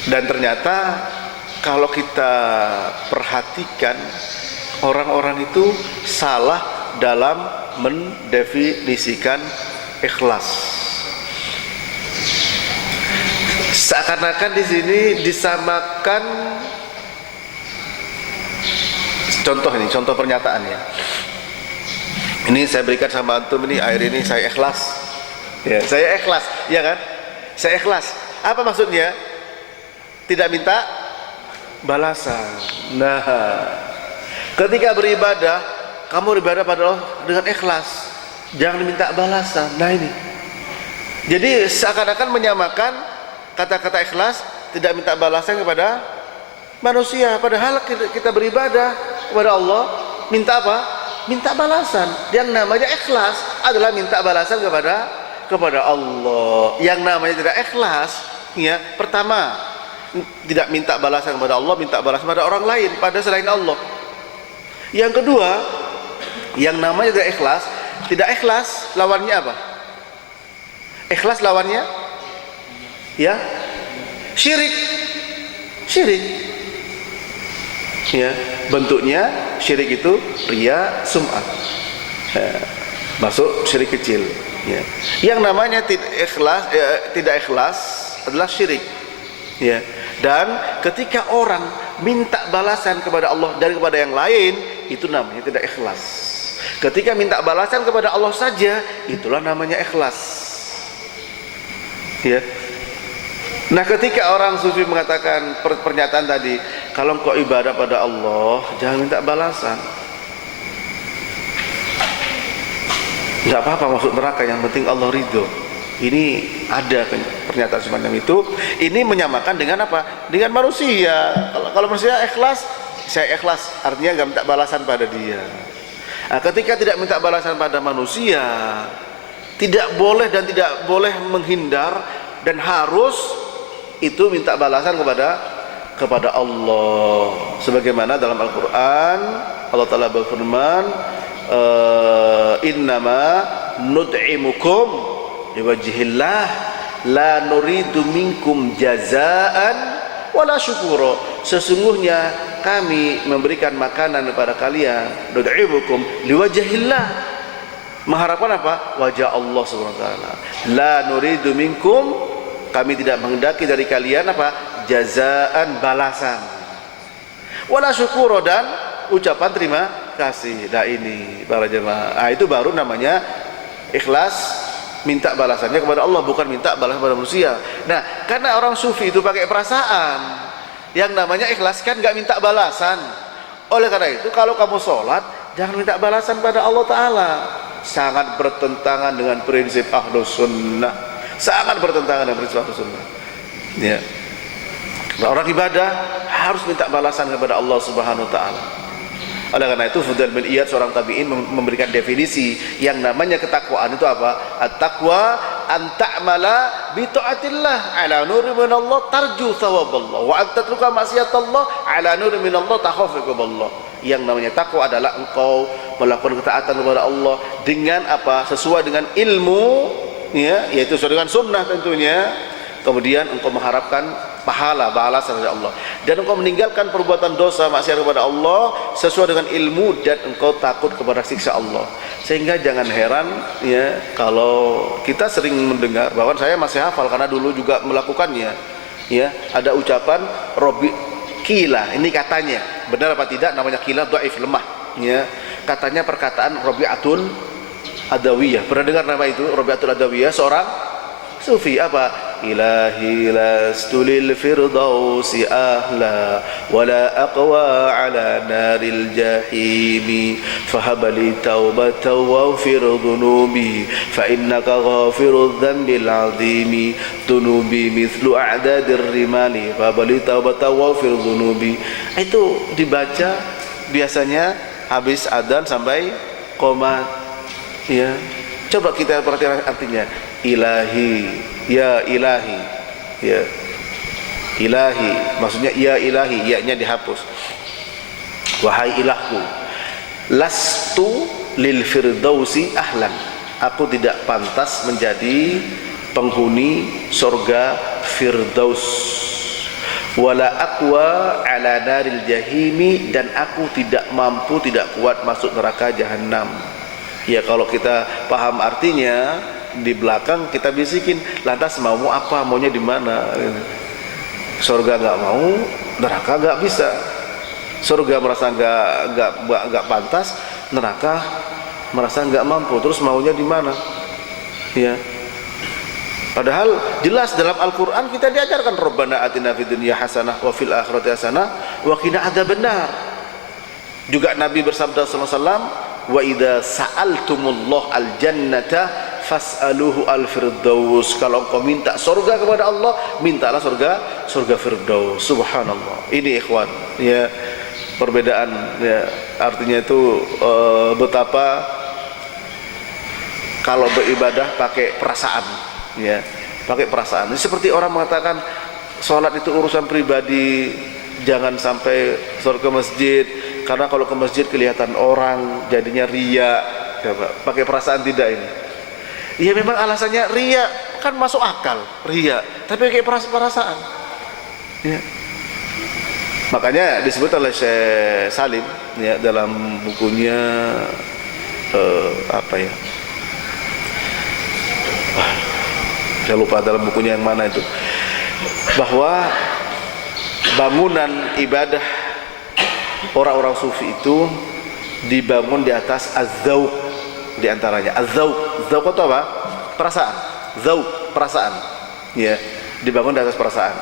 Dan ternyata kalau kita perhatikan, orang-orang itu salah dalam mendefinisikan ikhlas. Seakan-akan di sini disamakan, contoh pernyataannya. Ini saya berikan sama antum, ini air ini saya ikhlas. Ya, saya ikhlas, ya kan? Saya ikhlas. Apa maksudnya? Tidak minta balasan. Nah, ketika beribadah, kamu beribadah pada Allah dengan ikhlas, jangan minta balasan. Nah, ini jadi seakan-akan menyamakan kata-kata ikhlas, tidak minta balasan kepada manusia. Padahal kita beribadah kepada Allah, minta apa? Minta balasan. Yang namanya ikhlas adalah minta balasan kepada Allah. Yang namanya tidak ikhlas, ya, pertama tidak minta balasan kepada Allah, minta balasan pada orang lain, pada selain Allah. Yang kedua, yang namanya tidak ikhlas lawannya apa? Ikhlas lawannya, ya, syirik. Ya, bentuknya syirik itu riya, sum'ah, ya, masuk syirik kecil, ya. Yang namanya tidak ikhlas adalah syirik, ya. Dan ketika orang minta balasan kepada Allah dari kepada yang lain, itu namanya tidak ikhlas. Ketika minta balasan kepada Allah saja, itulah namanya ikhlas, ya. Nah, ketika orang sufi mengatakan pernyataan tadi, kalau engkau ibadah pada Allah jangan minta balasan, nggak apa-apa masuk neraka, yang penting Allah ridho. Ini ada pernyataan semacam itu. Ini menyamakan dengan apa? Dengan manusia. Kalau manusia ikhlas, saya ikhlas, artinya nggak minta balasan pada dia. Nah, ketika tidak minta balasan pada manusia, tidak boleh dan tidak boleh menghindar, dan harus itu minta balasan kepada Allah. Sebagaimana dalam Al-Quran Allah Ta'ala berfirman, innama nud'imukum liwajhillah la nuridu minkum jazaan wala syukura. Sesungguhnya kami memberikan makanan kepada kalian, nud'imukum liwajhillah, mengharapkan apa? Wajah Allah Subhanahu wa taala. La nuridu minkum, kami tidak menghendaki dari kalian apa? Jazaan, balasan. Wala syukura, dan ucapan terima kasih. Nah, ini para jemaah, itu baru namanya ikhlas, minta balasannya kepada Allah, bukan minta balasan kepada manusia. Nah, karena orang sufi itu pakai perasaan, Yang namanya ikhlas kan nggak minta balasan. Oleh karena itu kalau kamu sholat jangan minta balasan pada Allah Ta'ala. Sangat bertentangan dengan prinsip Ahlus Sunnah. Sangat bertentangan dengan prinsip Ahlus Sunnah. Ya. Orang ibadah harus minta balasan kepada Allah Subhanahu Wa Ta'ala. Oleh karena itu Fudail bin Iyad seorang tabi'in memberikan definisi yang namanya ketakwaan itu apa? At-taqwa an ta'mala bi ta'atillah ala nuri min Allah tarju thawaballah wa an tatruka ma'siyatallah ala nuri min Allah takhafu iqaballah. Yang namanya takwa adalah engkau melakukan ketaatan kepada Allah dengan apa? Sesuai dengan ilmu, ya, yaitu sesuai dengan sunnah tentunya. Kemudian engkau mengharapkan pahala, balasan dari Allah, dan engkau meninggalkan perbuatan dosa maksiat kepada Allah sesuai dengan ilmu, dan engkau takut kepada siksa Allah. Sehingga jangan heran ya kalau kita sering mendengar, bahwa saya masih hafal karena dulu juga melakukannya, ya, ada ucapan Robi Kila, ini katanya benar apa tidak, namanya Kila dhaif, lemah, ya, katanya perkataan Rabi'atul Adawiyah. Pernah dengar nama itu? Rabi'atul Adawiyah seorang sufi. Apa? Ilahi lastu lil firdausi ahla wala aqwa ala naril jahimi fahabali taubata waghfir dhunubi fa innaka ghafirudz dzambil azimi dhunubi mithlu a'dadir rimali fahabali taubata waghfir dhunubi. Itu dibaca biasanya habis adzan sampai qomat, ya. Coba kita perhatikan artinya. Ilahi, ya ilahi, ya ilahi, maksudnya ya ilahi, ya-nya dihapus. Wahai ilahku, lastu lil firdausi ahlan, aku tidak pantas menjadi penghuni surga firdaus. Wala aqwa ala naril jahimi, dan aku tidak mampu, tidak kuat masuk neraka jahanam. Ya, kalau kita paham artinya, di belakang kita bisikin, lantas maumu apa, maunya di mana? Surga nggak mau, neraka nggak bisa. Surga merasa nggak pantas, neraka merasa nggak mampu. Terus maunya di mana? Ya. Padahal jelas dalam Al-Quran kita diajarkan Rabbana atina fid dunya hasanah wa fil akhirati hasanah wa qina adzabannar. Juga Nabi bersabda sallallahu alaihi wasallam, wa idza sa'altumullah al-jannata fas'aluhu al-firdaus. Kalau engkau minta surga kepada Allah, mintalah surga firdaus. Subhanallah. Ini ikhwan, ya, perbedaan, ya, artinya itu betapa kalau beribadah pakai perasaan, ya, pakai perasaan. Ini seperti orang mengatakan sholat itu urusan pribadi, jangan sampai surga masjid, karena kalau ke masjid kelihatan orang jadinya riya. Pakai perasaan tidak ini? Ya memang alasannya riya, kan masuk akal riya, tapi kayak perasaan, ya. Makanya disebut oleh Syekh Salim, ya, dalam bukunya apa ya, saya lupa dalam bukunya yang mana itu, bahwa bangunan ibadah orang-orang sufi itu dibangun di atas az-zauq. Di antaranya az-zauq. Zauq itu apa? Perasaan. Zauq, perasaan, ya, dibangun di atas perasaan.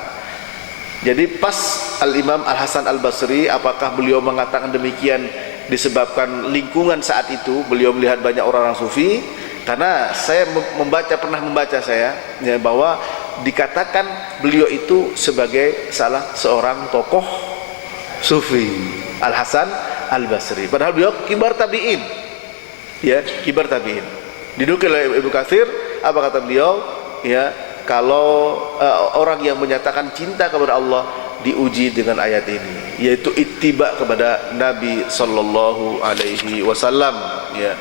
Jadi pas Al-Imam Al-Hasan Al-Basri, apakah beliau mengatakan demikian disebabkan lingkungan saat itu beliau melihat banyak orang-orang sufi? Karena saya pernah membaca saya, ya, bahwa dikatakan beliau itu sebagai salah seorang tokoh sufi, Al-Hasan Al-Basri. Padahal beliau kibar tabi'in, ya, kibar tabi'in. Dinukil oleh Ibnu Katsir, apa kata beliau? Ya, kalau orang yang menyatakan cinta kepada Allah diuji dengan ayat ini, yaitu ittiba kepada Nabi sallallahu alaihi wasallam, ya.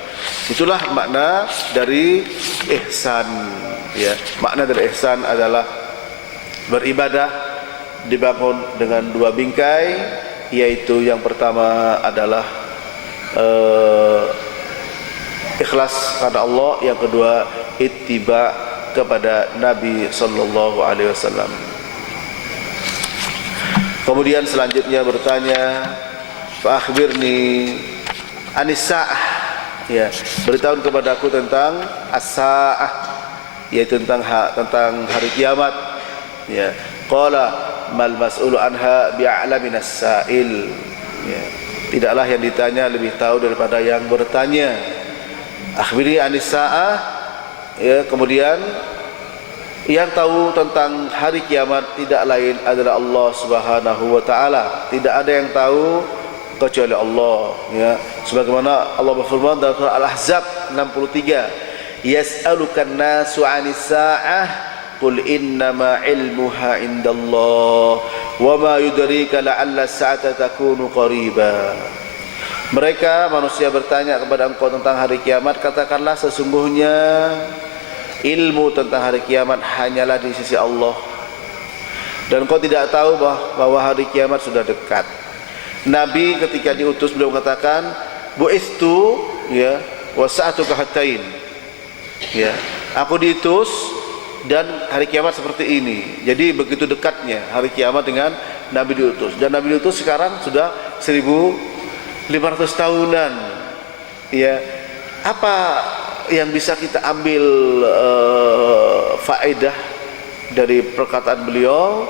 Itulah makna dari ihsan, ya. Makna dari ihsan adalah beribadah dibangun dengan dua bingkai, yaitu yang pertama adalah ikhlas karena Allah, yang kedua ittiba kepada Nabi sallallahu alaihi wasallam. Kemudian selanjutnya bertanya, fa akhbirni anis sa'ah, ya, beritahu kepadaku tentang as-sa'ah, yaitu tentang hari kiamat, ya. Qala mal mas'ulu anha bi'a'laminas sa'il. Ya. Tidaklah yang ditanya lebih tahu daripada yang bertanya. Akhbiri anis sa'ah. Ya, kemudian yang tahu tentang hari kiamat tidak lain adalah Allah Subhanahu wa taala. Tidak ada yang tahu kecuali Allah, ya. Sebagaimana Allah berfirman dalam surah Al-Ahzab 63, yas'alukan nasu 'anis sa'ah qul innama 'ilmuha 'indallah wa ma yudrika la'alla as-sa'ata takunu qariba. Mereka manusia bertanya kepada engkau tentang hari kiamat, katakanlah sesungguhnya ilmu tentang hari kiamat hanyalah di sisi Allah, dan engkau tidak tahu bahwa hari kiamat sudah dekat. Nabi ketika diutus beliau mengatakan bu'istu, ya, wasa'atu kahatain, ya, aku diutus dan hari kiamat seperti ini. Jadi begitu dekatnya hari kiamat dengan Nabi diutus. Dan Nabi diutus sekarang sudah 1500 tahunan. Ya, apa yang bisa kita ambil faedah dari perkataan beliau?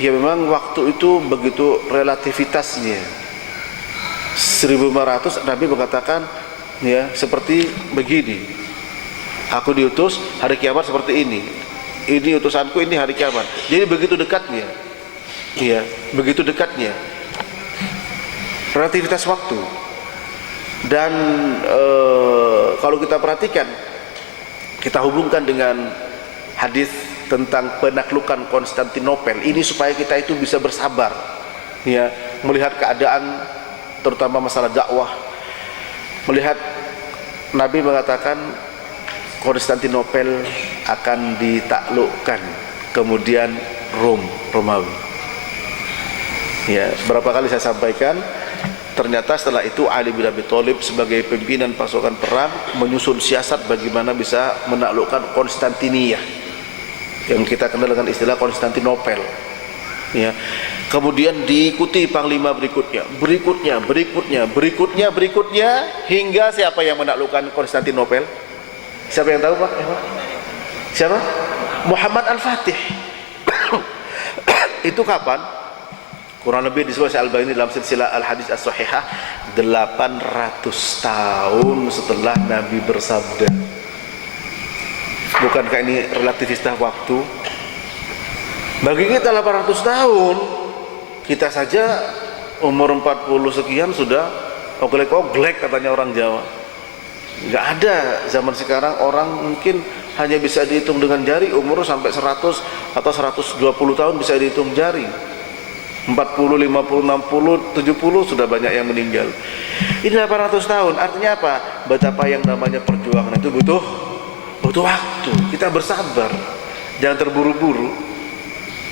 Ya, memang waktu itu begitu relativitasnya. 1500 Nabi mengatakan, ya, seperti begini. Aku diutus, hari kiamat seperti ini. Ini utusanku, ini hari kiamat. Jadi begitu dekatnya. Ya, begitu dekatnya relativitas waktu. Dan kalau kita perhatikan, kita hubungkan dengan hadis tentang penaklukan Konstantinopel ini supaya kita itu bisa bersabar, ya, melihat keadaan terutama masalah dakwah. Melihat Nabi mengatakan Konstantinopel akan ditaklukkan, kemudian Romawi. Ya, berapa kali saya sampaikan, ternyata setelah itu Ali bin Abi Thalib sebagai pimpinan pasukan perang menyusun siasat bagaimana bisa menaklukkan Konstantinia, yang kita kenal dengan istilah Konstantinopel, ya. Kemudian diikuti panglima berikutnya, hingga siapa yang menaklukkan Konstantinopel? Siapa yang tahu, Pak? Siapa? Muhammad Al-Fatih. Itu kapan? Kurang lebih disebut Al-Albani dalam silsilah Al-Hadis As-Sahihah 800 tahun setelah Nabi bersabda. Bukankah ini relativitas waktu? Bagi kita 800 tahun, kita saja umur 40 sekian sudah oglek-oglek katanya orang Jawa. Nggak ada zaman sekarang orang mungkin hanya bisa dihitung dengan jari, umur sampai 100 atau 120 tahun bisa dihitung jari. 40, 50, 60, 70 sudah banyak yang meninggal. Ini 800 tahun, artinya apa? Betapa yang namanya perjuangan itu butuh waktu. Kita bersabar, jangan terburu-buru.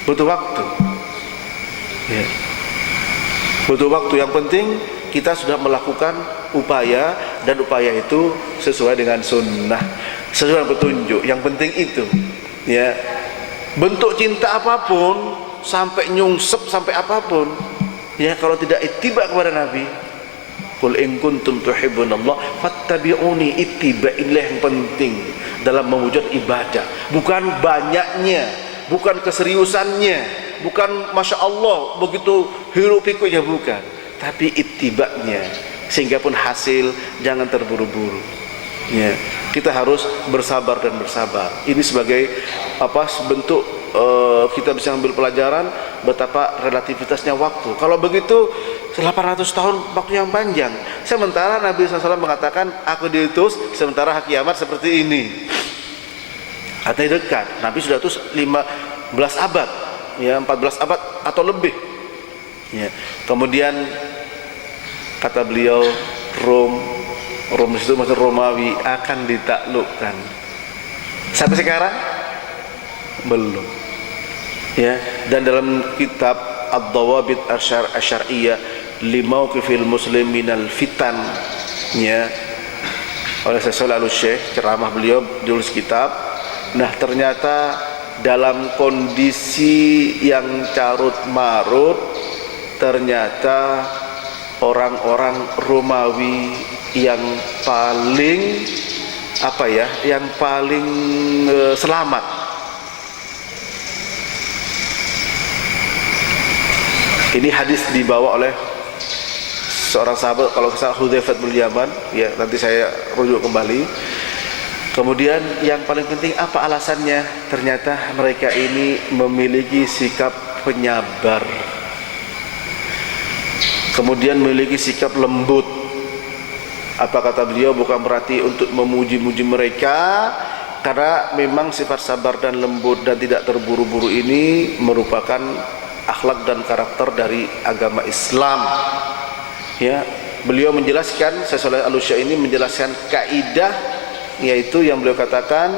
Butuh waktu, ya. Butuh waktu. Yang penting kita sudah melakukan upaya, dan upaya itu sesuai dengan sunnah, sesuai dengan petunjuk. Yang penting itu, ya. Bentuk cinta apapun, sampai nyungsep, sampai apapun, ya, kalau tidak ittiba kepada Nabi, qul in kuntum tuhibbunallah fattabi'uni, ittiba inilah yang penting dalam mewujud ibadah. Bukan banyaknya, bukan keseriusannya, bukan masya Allah begitu hiruk pikuknya, bukan, tapi ittibanya, sehingga pun hasil jangan terburu-buru, ya. Kita harus bersabar dan bersabar. Ini sebagai bentuk kita bisa ambil pelajaran betapa relativitasnya waktu. Kalau begitu 800 tahun waktu yang panjang. Sementara Nabi SAW mengatakan aku diutus sementara hari kiamat seperti ini. Artinya dekat. Nabi sudah utus 15 abad, ya, 14 abad atau lebih, ya. Kemudian kata beliau Rom itu maksud Romawi akan ditaklukkan. Sampai sekarang belum, ya. Dan dalam kitab Ad-Dawabit Asy-Syar'iyyah li Mauqifil Muslim minal Fitan, ya, oleh Syekh Al-Syekh, ceramah beliau tulis kitab. Nah, ternyata dalam kondisi yang carut marut, ternyata orang-orang Romawi yang paling yang paling selamat Ini hadis dibawa oleh seorang sahabat, kalau kesal Hudzaifah bin Yaman, ya nanti saya rujuk kembali. Kemudian yang paling penting apa alasannya? Ternyata mereka ini memiliki sikap penyabar, kemudian memiliki sikap lembut. Apa kata beliau? Bukan berarti untuk memuji-muji mereka, karena memang sifat sabar dan lembut dan tidak terburu-buru ini merupakan akhlak dan karakter dari agama Islam. Ya, beliau menjelaskan, Syekh Shalih Al-Utsaimin ini menjelaskan kaidah, yaitu yang beliau katakan,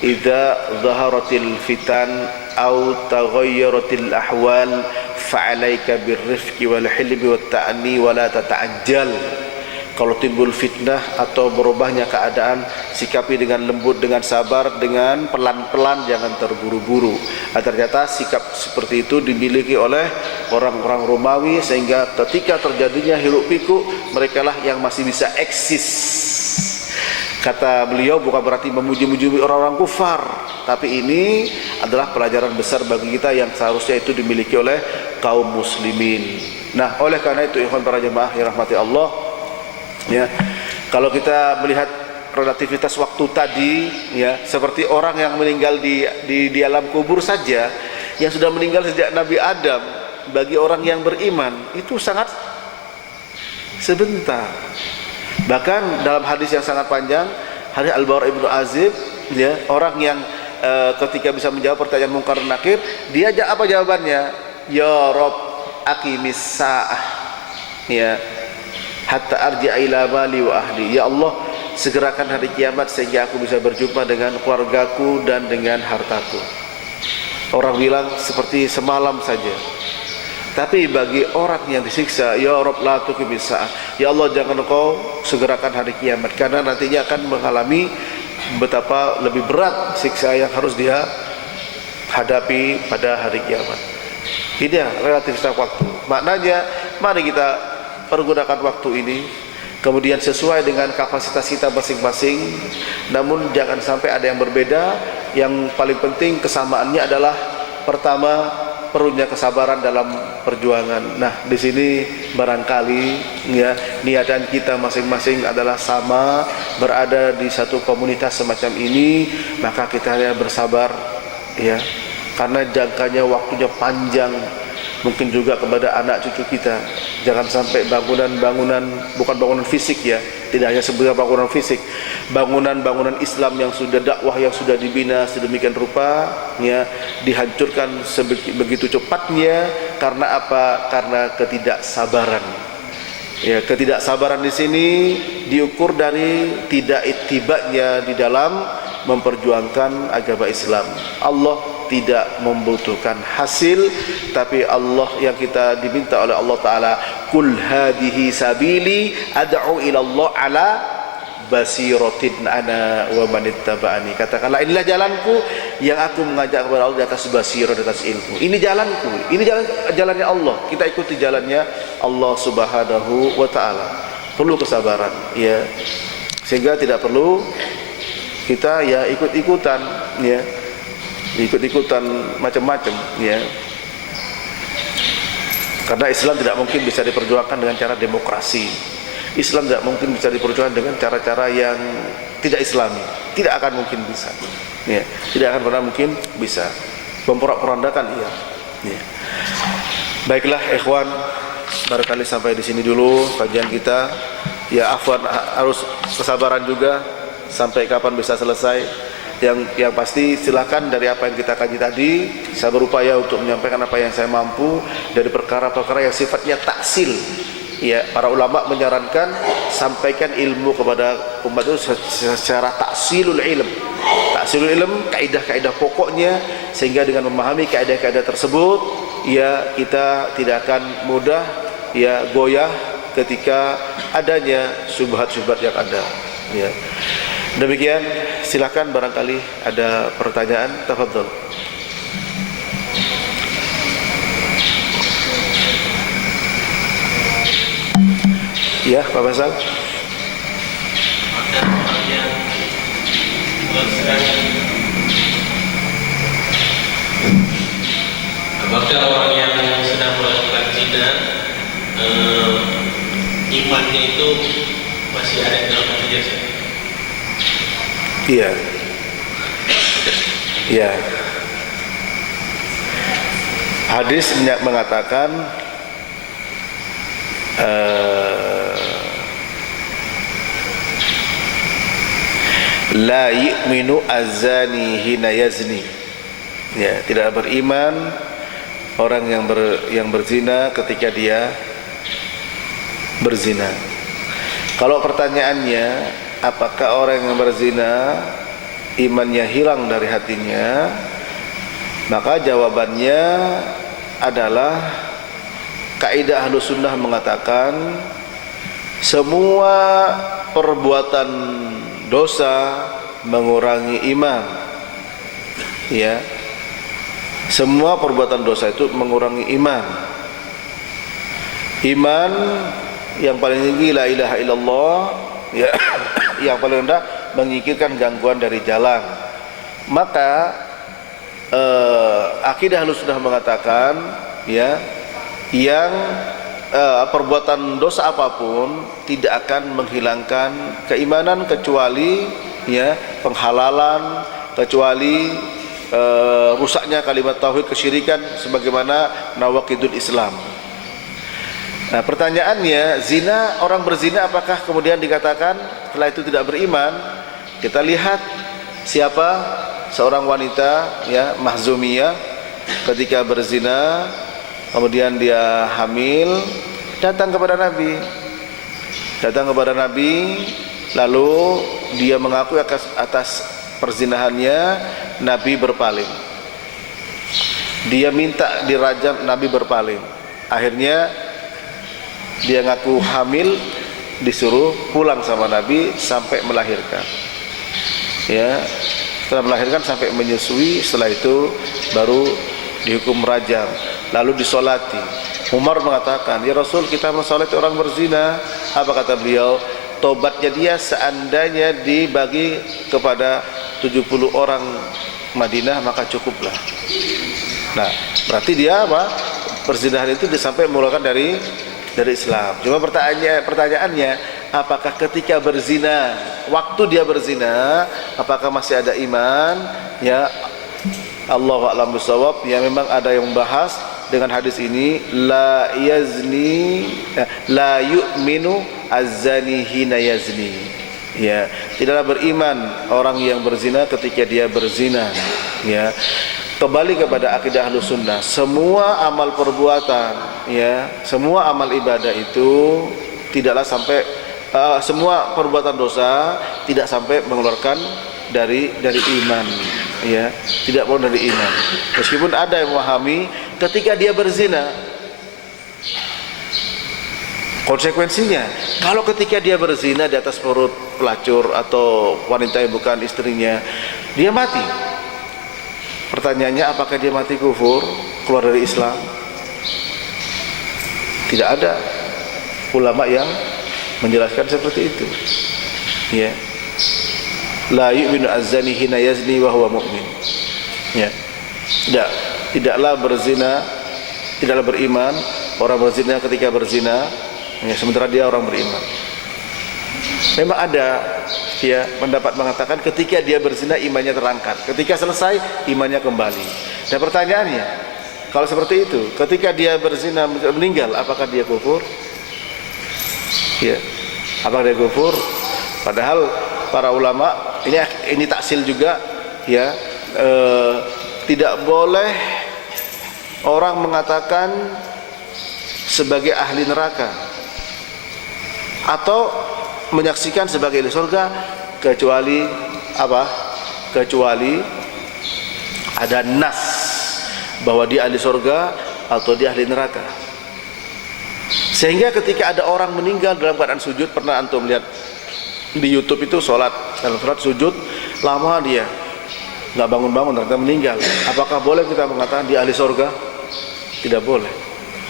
idza zaharatil fitan au taghayyaratil ahwal fa'alaika birrifqi wal hilmi wat ta'ni wa la tata'ajjal. Kalau timbul fitnah atau berubahnya keadaan, sikapi dengan lembut, dengan sabar, dengan pelan-pelan, jangan terburu-buru. Ternyata sikap seperti itu dimiliki oleh orang-orang Romawi, sehingga ketika terjadinya hiruk pikuk, mereka lah yang masih bisa eksis. Kata beliau, bukan berarti memuji-muji orang-orang kufar, tapi ini adalah pelajaran besar bagi kita yang seharusnya itu dimiliki oleh kaum muslimin. Nah, oleh karena itu ikhwan para jemaah yang rahmati Allah, ya, kalau kita melihat relativitas waktu tadi, ya, seperti orang yang meninggal di alam kubur saja, yang sudah meninggal sejak Nabi Adam, bagi orang yang beriman itu sangat sebentar. Bahkan dalam hadis yang sangat panjang, hadis Al-Bara Ibnu Azib, ya, orang yang ketika bisa menjawab pertanyaan mungkar dan nakir, dia apa jawabannya? Ya Rob, aqimis sa'ah, ya, hatta arji'a ila mali wa ahli. Ya Allah, segerakan hari kiamat sehingga aku bisa berjumpa dengan keluargaku dan dengan hartaku. Orang bilang seperti semalam saja. Tapi bagi orang yang disiksa, ya Rabb la tuqimis sa'ah, ya Allah jangan engkau segerakan hari kiamat, karena nantinya akan mengalami betapa lebih berat siksa yang harus dia hadapi pada hari kiamat. Ini relativitas waktu. Maknanya mari kita pergunakan waktu ini, kemudian sesuai dengan kapasitas kita masing-masing, namun jangan sampai ada yang berbeda. Yang paling penting kesamaannya adalah pertama, perlunya kesabaran dalam perjuangan. Nah, di sini barangkali, ya, niatan kita masing-masing adalah sama, berada di satu komunitas semacam ini, maka kita ya bersabar, ya, karena jangkanya waktunya panjang. Mungkin juga kepada anak cucu kita, jangan sampai bangunan-bangunan, bukan bangunan fisik, ya, tidak hanya sebuah bangunan fisik, bangunan-bangunan Islam yang sudah dakwah, yang sudah dibina sedemikian rupa, ya, dihancurkan begitu cepatnya. Karena apa? Karena ketidaksabaran. Ya, ketidaksabaran di sini diukur dari tidak ittiba'nya di dalam memperjuangkan agama Islam. Allah tidak membutuhkan hasil, tapi Allah yang kita diminta oleh Allah Ta'ala, kul hadihi sabili ad'u ila Allah ala basiratin ana wa manittaba'ani. Katakanlah, inilah jalanku yang aku mengajak kepada Allah di atas basirah, di atas ilmu. Ini jalanku, ini jalannya Allah. Kita ikuti jalannya Allah Subhanahu wa Ta'ala. Perlu kesabaran, ya, sehingga tidak perlu kita, ya, ikut-ikutan, ya, ikut-ikutan macam-macam, ya, karena Islam tidak mungkin bisa diperjuangkan dengan cara demokrasi. Islam tidak mungkin bisa diperjuangkan dengan cara-cara yang tidak Islami. Tidak akan mungkin bisa, ya, tidak akan pernah mungkin bisa. Memporak-porandakan, iya, ya. Baiklah ikhwan, barangkali sampai di sini dulu kajian kita. Ya, afwan, harus kesabaran juga sampai kapan bisa selesai. Yang pasti silakan, dari apa yang kita kaji tadi, saya berupaya untuk menyampaikan apa yang saya mampu dari perkara-perkara yang sifatnya taksil. Ya, para ulama menyarankan sampaikan ilmu kepada umat itu secara taksilul ilm. Taksilul ilm, kaidah-kaidah pokoknya, sehingga dengan memahami kaidah-kaidah tersebut, ya, kita tidak akan mudah, ya, goyah ketika adanya syubhat-syubhat yang ada, ya. Demikian, silakan barangkali ada pertanyaan, tafadhol. Ya, Pak Basal. Apakah orang yang sedang melakukan imannya itu masih ada dalam hatinya. Iya. Iya. Hadis mengatakan la yu'minu azani hina yazni. Ya, tidak beriman orang yang berzina ketika dia berzina. Kalau pertanyaannya, apakah orang yang berzina imannya hilang dari hatinya? Maka jawabannya adalah kaidah Ahlus Sunnah mengatakan semua perbuatan dosa mengurangi iman. Ya. Semua perbuatan dosa itu mengurangi iman. Iman yang paling tinggi la ilaha illallah, ya, yang paling rendah menyingkirkan gangguan dari jalan. Maka akidah Ahlus Sunnah mengatakan, ya, yang perbuatan dosa apapun tidak akan menghilangkan keimanan kecuali, ya, penghalalan, kecuali rusaknya kalimat tauhid, kesyirikan, sebagaimana nawaqidul Islam. Nah, pertanyaannya, zina, orang berzina apakah kemudian dikatakan setelah itu tidak beriman? Kita lihat siapa seorang wanita, ya, Mahzumiyah, ketika berzina kemudian dia hamil, datang kepada Nabi, lalu dia mengakui atas perzinahannya. Nabi berpaling. Dia minta dirajam, Nabi berpaling. Akhirnya dia ngaku hamil, disuruh pulang sama Nabi sampai melahirkan. Ya, setelah melahirkan sampai menyusui, setelah itu baru dihukum rajam, lalu disolati. Umar mengatakan, ya Rasul, kita mensolati orang berzina. Apa kata beliau? Tobatnya dia seandainya dibagi kepada 70 orang Madinah maka cukuplah. Nah, berarti dia apa? Perzinahan itu sampai mengeluarkan dari Islam. Cuma pertanyaannya, apakah ketika berzina, waktu dia berzina, apakah masih ada iman? Ya, Allahu a'lam bishawab. Ya, memang ada yang membahas dengan hadis ini, la yu'minu az-zani hina yazni. Ya, tidaklah beriman orang yang berzina ketika dia berzina. Ya, kembali kepada akidah Ahlus Sunnah, semua amal perbuatan, ya, semua amal ibadah itu tidaklah sampai semua perbuatan dosa tidak sampai mengeluarkan dari iman, ya, tidak mau dari iman. Meskipun ada yang memahami ketika dia berzina, konsekuensinya, kalau ketika dia berzina di atas perut pelacur atau wanita yang bukan istrinya, dia mati. Pertanyaannya, apakah dia mati kufur, keluar dari Islam? Tidak ada ulama yang menjelaskan seperti itu. Ya, la yu'minu az-zani hina yazni wa huwa mu'min. Ya, tidaklah berzina, tidaklah beriman orang berzina ketika berzina, ya, sementara dia orang beriman. Memang ada, ya, pendapat mengatakan ketika dia berzina imannya terangkat, ketika selesai imannya kembali. Dan pertanyaannya, kalau seperti itu, ketika dia berzina meninggal, apakah dia kufur? Ya, apakah dia kufur? Padahal para ulama ini taksil juga, ya, tidak boleh orang mengatakan sebagai ahli neraka atau menyaksikan sebagai ahli surga kecuali apa? Kecuali ada nas bahwa dia ahli surga atau dia ahli neraka. Sehingga ketika ada orang meninggal dalam keadaan sujud, pernah antum lihat di YouTube itu sholat, dalam sholat sujud lama dia nggak bangun-bangun, ternyata meninggal. Apakah boleh kita mengatakan dia ahli surga? Tidak boleh,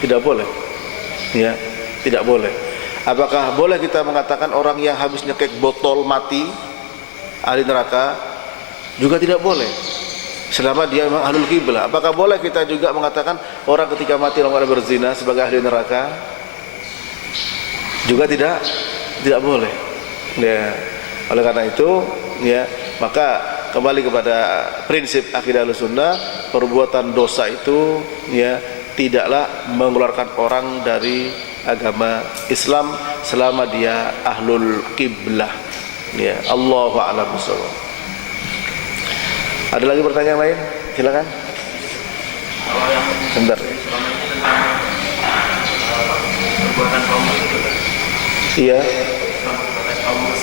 tidak boleh, ya, tidak boleh. Apakah boleh kita mengatakan orang yang habis nyekek botol mati ahli neraka? Juga tidak boleh, selama dia memang ahlul qiblah. Apakah boleh kita juga mengatakan orang ketika mati dalam keadaan berzina sebagai ahli neraka? juga tidak boleh. Ya, oleh karena itu, ya, maka kembali kepada prinsip akidah Ahlussunnah, perbuatan dosa itu ya tidaklah mengeluarkan orang dari agama Islam selama dia ahlul qiblah. Ya, Allahu a'lam bishawab. Ada lagi pertanyaan lain? Silakan. Kalau yang Sebentar. selama ini tentang perbuatan kaum itu kan, Iya. perbuatan kaum yang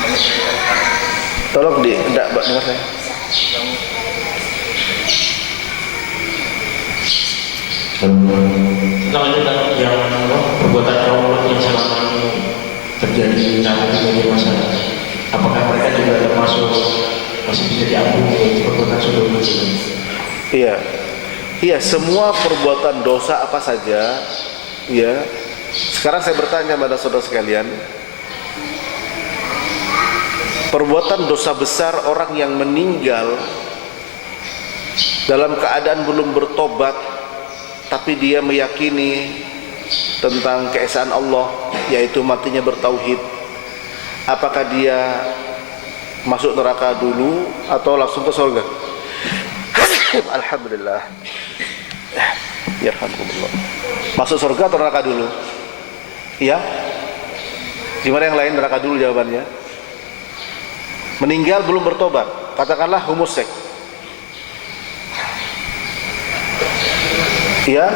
mempercayakan Tolong enggak dengar saya. Tentang itu kan yang perbuatan kaum yang selama ini terjadi di media masyarakat, apakah mereka juga termasuk masih bisa diampuni perbuatan sebelumnya? Iya. Iya, semua perbuatan dosa apa saja, ya. Sekarang saya bertanya pada saudara sekalian, perbuatan dosa besar orang yang meninggal dalam keadaan belum bertobat, tapi dia meyakini tentang keesaan Allah, yaitu matinya bertauhid, apakah dia masuk neraka dulu atau langsung ke surga? Alhamdulillah. Yarhamkumullah. Masuk surga atau neraka dulu? Iya. Gimana yang lain, neraka dulu jawabannya? Meninggal belum bertobat, katakanlah homosek. Iya.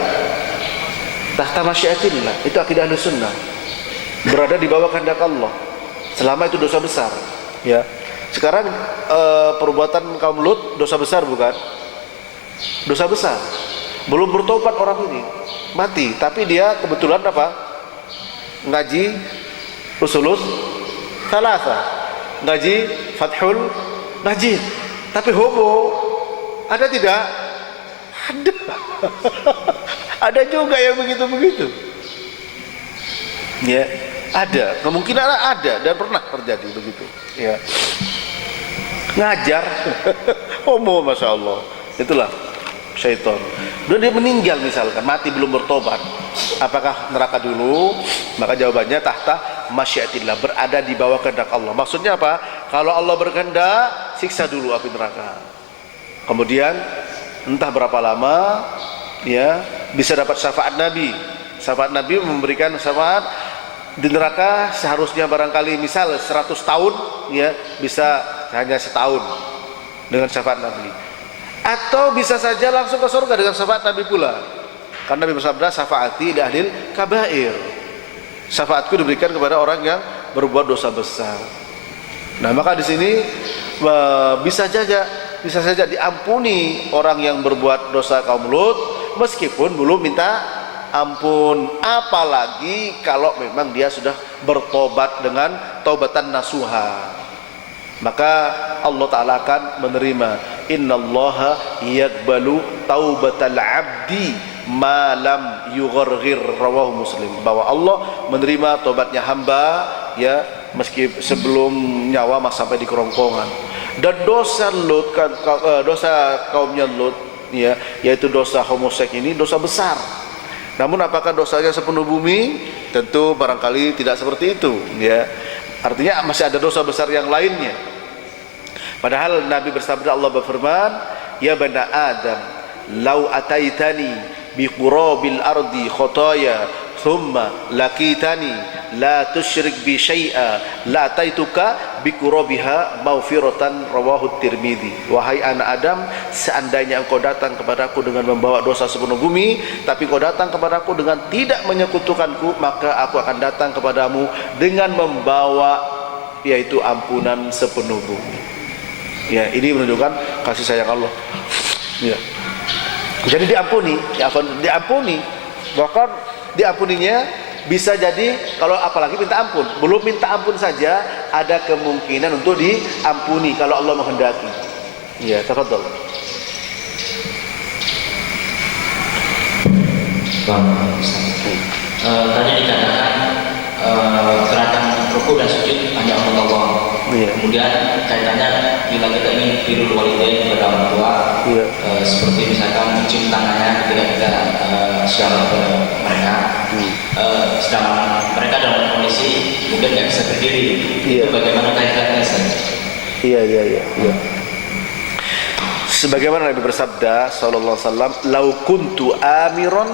Tahta masyiatillah, itu akidah Ahlussunnah. Berada di bawah kehendak Allah. Selama itu dosa besar, ya. Sekarang perbuatan kaum Lut dosa besar bukan? Dosa besar. Belum bertobat orang ini, mati, tapi dia kebetulan apa? Ngaji Usulus Thalatha, ngaji Fathul Majid, tapi homo. Ada tidak? Ada. Ada juga yang begitu-begitu. Ya, ada. Kemungkinan ada dan pernah terjadi begitu. Ya. Ngajar homo, masya Allah. Itulah syaitan. Dan dia meninggal misalkan, mati belum bertobat, apakah neraka dulu? Maka jawabannya tahta masyiatillah, berada di bawah kehendak Allah. Maksudnya apa? Kalau Allah berkehendak, siksa dulu api neraka. Kemudian entah berapa lama, ya, bisa dapat syafaat Nabi. Syafaat Nabi memberikan syafaat di neraka seharusnya barangkali misal 100 tahun, ya, bisa hanya setahun dengan syafaat Nabi. Atau bisa saja langsung ke surga dengan syafaat Nabi pula. Karena Nabi bersabda, syafaati li ahlil kabair. Syafaatku diberikan kepada orang yang berbuat dosa besar. Nah, maka di sini bisa saja diampuni orang yang berbuat dosa kaum Lut meskipun belum minta ampun, apalagi kalau memang dia sudah bertobat dengan taubatan nasuha. Maka Allah Ta'ala akan menerima. Innallaha yaqbalu taubatal abdi ma lam yugharghir, rawahu Muslim. Bahwa Allah menerima tobatnya hamba, ya, meski sebelum nyawa masih sampai di kerongkongan. Dan dosa Lut, dosa kaumnya Lut, ya, yaitu dosa homoseks ini dosa besar. Namun apakah dosanya sepenuh bumi? Tentu barangkali tidak seperti itu, ya. Artinya masih ada dosa besar yang lainnya. Padahal Nabi bersabda, Allah berfirman, ya bani Adam, lau ataitani bi qurabil ardi khotaya thumma laqitani la tusyrik bi syai'a la ataituka bi qurabiha maghfiratan, rawahu Tirmidzi. Wahai anak Adam, seandainya engkau datang kepadaku dengan membawa dosa sepenuh bumi, tapi engkau datang kepadaku dengan tidak menyekutukanku, maka aku akan datang kepadamu dengan membawa, yaitu ampunan sepenuh bumi. Ya, ini menunjukkan kasih sayang Allah. Ya. Jadi diampuni. Bahkan diampuninya bisa jadi kalau apalagi minta ampun. Belum minta ampun saja ada kemungkinan untuk diampuni kalau Allah menghendaki. Ya, tafadhol. Tadi dikatakan gerakan ruku dan sujud hanya untuk Allah. Iya. Kemudian kaitannya bila kita ingin birrul walidain kepada orang tua, Iya. seperti misalkan mencium tangannya ketika kita syarat ke mereka, sedangkan mereka dalam kondisi mungkin nggak bisa berdiri. Iya. Itu bagaimana kaitannya, Ustaz? Iya. Sebagaimana Nabi bersabda sallallahu alaihi wasallam, "Lau kuntu amiran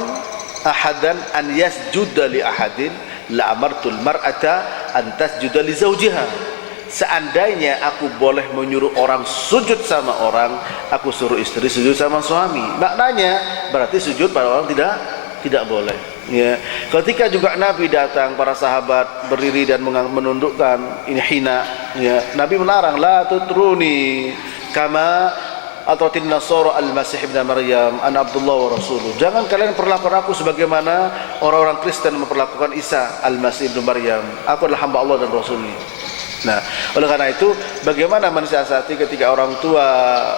ahadan an yasjuda li ahadin la amartul mar'ata an tasjuda li zawjiha." Seandainya aku boleh menyuruh orang sujud sama orang, aku suruh istri sujud sama suami. Maknanya berarti sujud pada orang tidak boleh. Ya. Ketika juga Nabi datang, para sahabat berdiri dan menundukkan ini hina, ya. Nabi melarang, la tutruni kama atatin nasara al-masih ibn Maryam ana Abdullah wa rasuluh. Jangan kalian perlakukan aku sebagaimana orang-orang Kristen memperlakukan Isa al-Masih ibn Maryam. Aku adalah hamba Allah dan Rasulnya. Nah, oleh karena itu bagaimana mensiasati ketika orang tua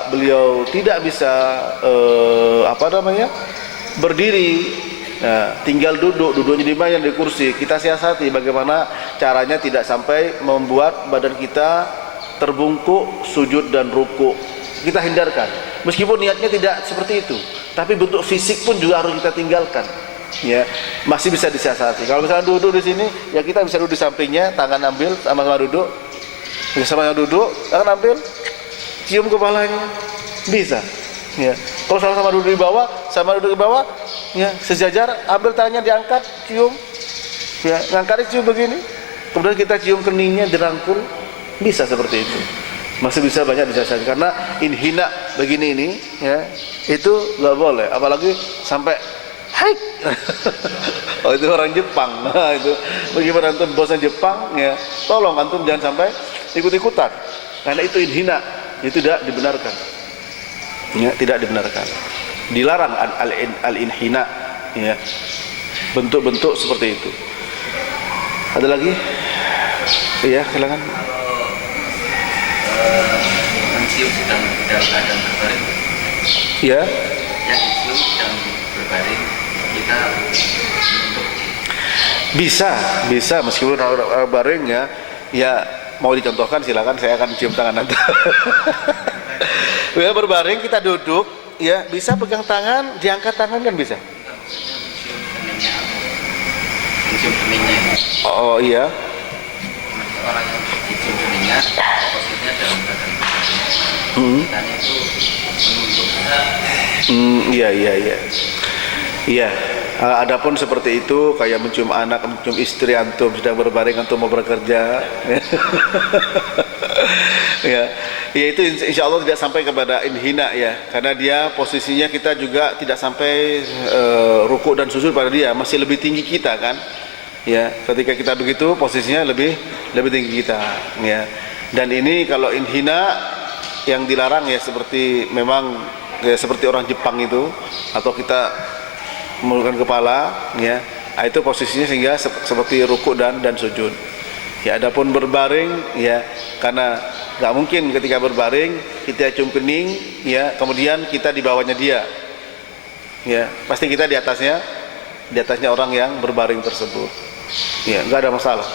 beliau tidak bisa berdiri, nah, tinggal duduknya di mana, di kursi. Kita siasati bagaimana caranya tidak sampai membuat badan kita terbungkuk sujud dan ruku. Kita hindarkan, meskipun niatnya tidak seperti itu, tapi bentuk fisik pun juga harus kita tinggalkan. Ya, masih bisa disiasati. Kalau misalnya duduk di sini, ya kita bisa duduk di sampingnya, tangan ambil sama-sama duduk, sama-sama duduk, tangan ambil, cium kepalanya, bisa. Ya, kalau sama-sama duduk di bawah, sama duduk di bawah, ya sejajar, ambil tangannya diangkat, cium, ya ngangkat cium begini, kemudian kita cium keningnya, dirangkul, bisa seperti itu. Masih bisa banyak disiasati, karena inhina begini ini, ya itu nggak boleh, apalagi sampai haik. Oh, itu orang Jepang. Nah, itu bagaimana antum bosnya Jepang, ya tolong antum jangan sampai ikut-ikutan, karena itu inhina, itu tidak dibenarkan, ya tidak dibenarkan, dilarang al-inhina, ya bentuk-bentuk seperti itu. Ada lagi? Iya, silakan. Mencium sedang dalam keadaan berbaring, Ya, yang dicium sedang berbaring, kita untuk bisa meskipun orang baring, ya mau dicontohkan silakan, saya akan cium tangan Anda. Ya, berbaring kita duduk, ya bisa pegang tangan, diangkat tangan kan bisa. mencium keningnya. Oh iya. Orang yang dicium keningnya posisinya dalam keadaan berbaring, kita itu menunduk. Iya. Adapun seperti itu, kayak mencium anak, mencium istri antum sedang berbaring, antum mau bekerja. Ya, itu insya Allah tidak sampai kepada inhina, ya, karena dia posisinya kita juga tidak sampai ruku dan sujud pada dia, masih lebih tinggi kita kan. Ya, ketika kita begitu posisinya lebih tinggi kita, ya. Dan ini kalau inhina yang dilarang, ya seperti memang ya seperti orang Jepang itu, atau kita menundukkan kepala, ya, itu posisinya sehingga seperti ruku dan sujud. Ya, adapun berbaring, ya, karena nggak mungkin ketika berbaring kita cium kening, ya, kemudian kita di bawahnya dia, ya, pasti kita di atasnya orang yang berbaring tersebut, ya, nggak ada masalah.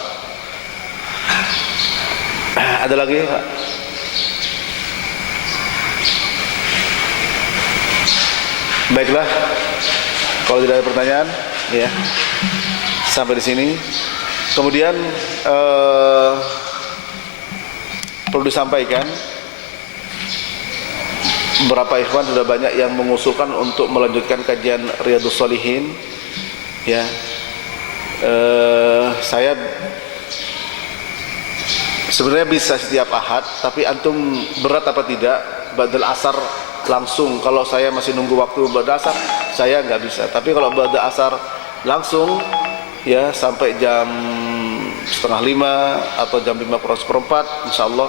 Ada lagi, Pak? Baiklah, kalau tidak ada pertanyaan, ya, sampai di sini. Kemudian perlu disampaikan, beberapa ikhwan sudah banyak yang mengusulkan untuk melanjutkan kajian Riyadhus Shalihin, ya. Saya sebenarnya bisa setiap ahad, tapi antum berat apa tidak ba'dal asar langsung. Kalau saya masih nunggu waktu ba'dal asar, saya nggak bisa. Tapi kalau ba'dal asar langsung, ya, sampai jam 4:30 atau jam 5:04, insya Allah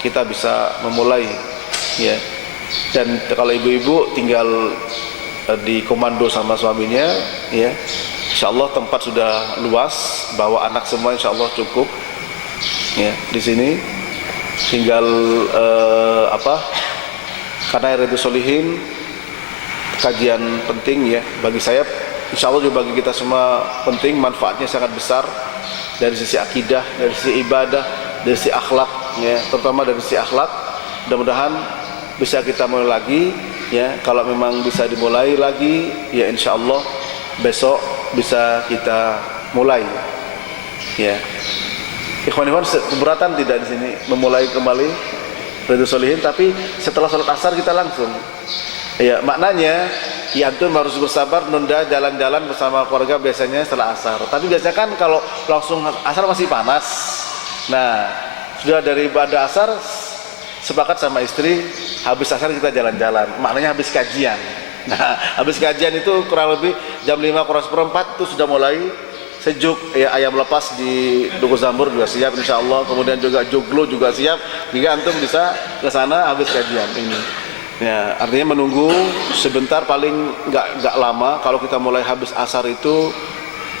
kita bisa memulai, ya. Dan kalau ibu-ibu tinggal di komando sama suaminya, ya, insya Allah tempat sudah luas, bawa anak semua insya Allah cukup, ya. Di sini tinggal karena Riyadhus Shalihin kajian penting, ya, bagi saya, insya Allah juga bagi kita semua penting, manfaatnya sangat besar dari sisi akidah, dari sisi ibadah, dari sisi akhlak, ya, terutama dari sisi akhlak. Mudah-mudahan bisa kita mulai lagi, ya. Kalau memang bisa dimulai lagi, ya insya Allah besok bisa kita mulai, ya. Ikhwan-ikhwan, keberatan tidak di sini memulai kembali Riyadhus Shalihin, tapi setelah sholat asar kita langsung. Ya, maknanya ya antum harus bersabar nunda jalan-jalan bersama keluarga biasanya setelah asar. Tapi biasanya kan kalau langsung asar masih panas. Nah, sudah dari pada asar sepakat sama istri, habis asar kita jalan-jalan. Maknanya habis kajian. Nah, habis kajian itu kurang lebih jam 5 kurang seperempat itu sudah mulai sejuk, ya. Ayam lepas di Duku Zambur juga siap insya Allah. Kemudian juga joglo juga siap, hingga antum bisa ke sana habis kajian ini. Ya, artinya menunggu sebentar, paling nggak lama. Kalau kita mulai habis asar itu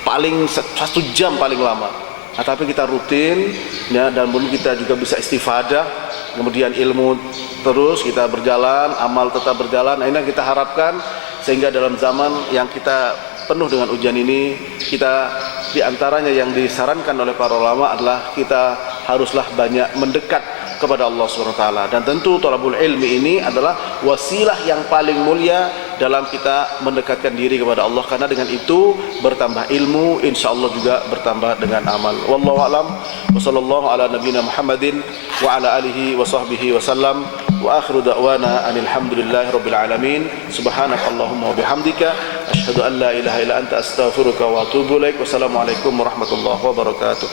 paling 1 jam paling lama. Nah, tapi kita rutin, ya, dan belum kita juga bisa istifadah. Kemudian ilmu terus kita berjalan, amal tetap berjalan. Nah, ini yang kita harapkan, sehingga dalam zaman yang kita penuh dengan ujian ini, kita diantaranya yang disarankan oleh para ulama adalah kita haruslah banyak mendekat kepada Allah SWT. Dan tentu thalabul ilmi ini adalah wasilah yang paling mulia dalam kita mendekatkan diri kepada Allah, karena dengan itu bertambah ilmu, insya Allah juga bertambah dengan amal. Wallahu a'lam, wa sallallahu ala nabiyina Muhammadin wa ala alihi wa sahbihi wa sallam, wa akhiru da'wana anil hamdulillahi rabbil alamin. Subhanakallahumma wa bihamdika asyhadu an la ilaha illa anta astaghfiruka wa atubu ilaik. Wassalamualaikum warahmatullahi wabarakatuh.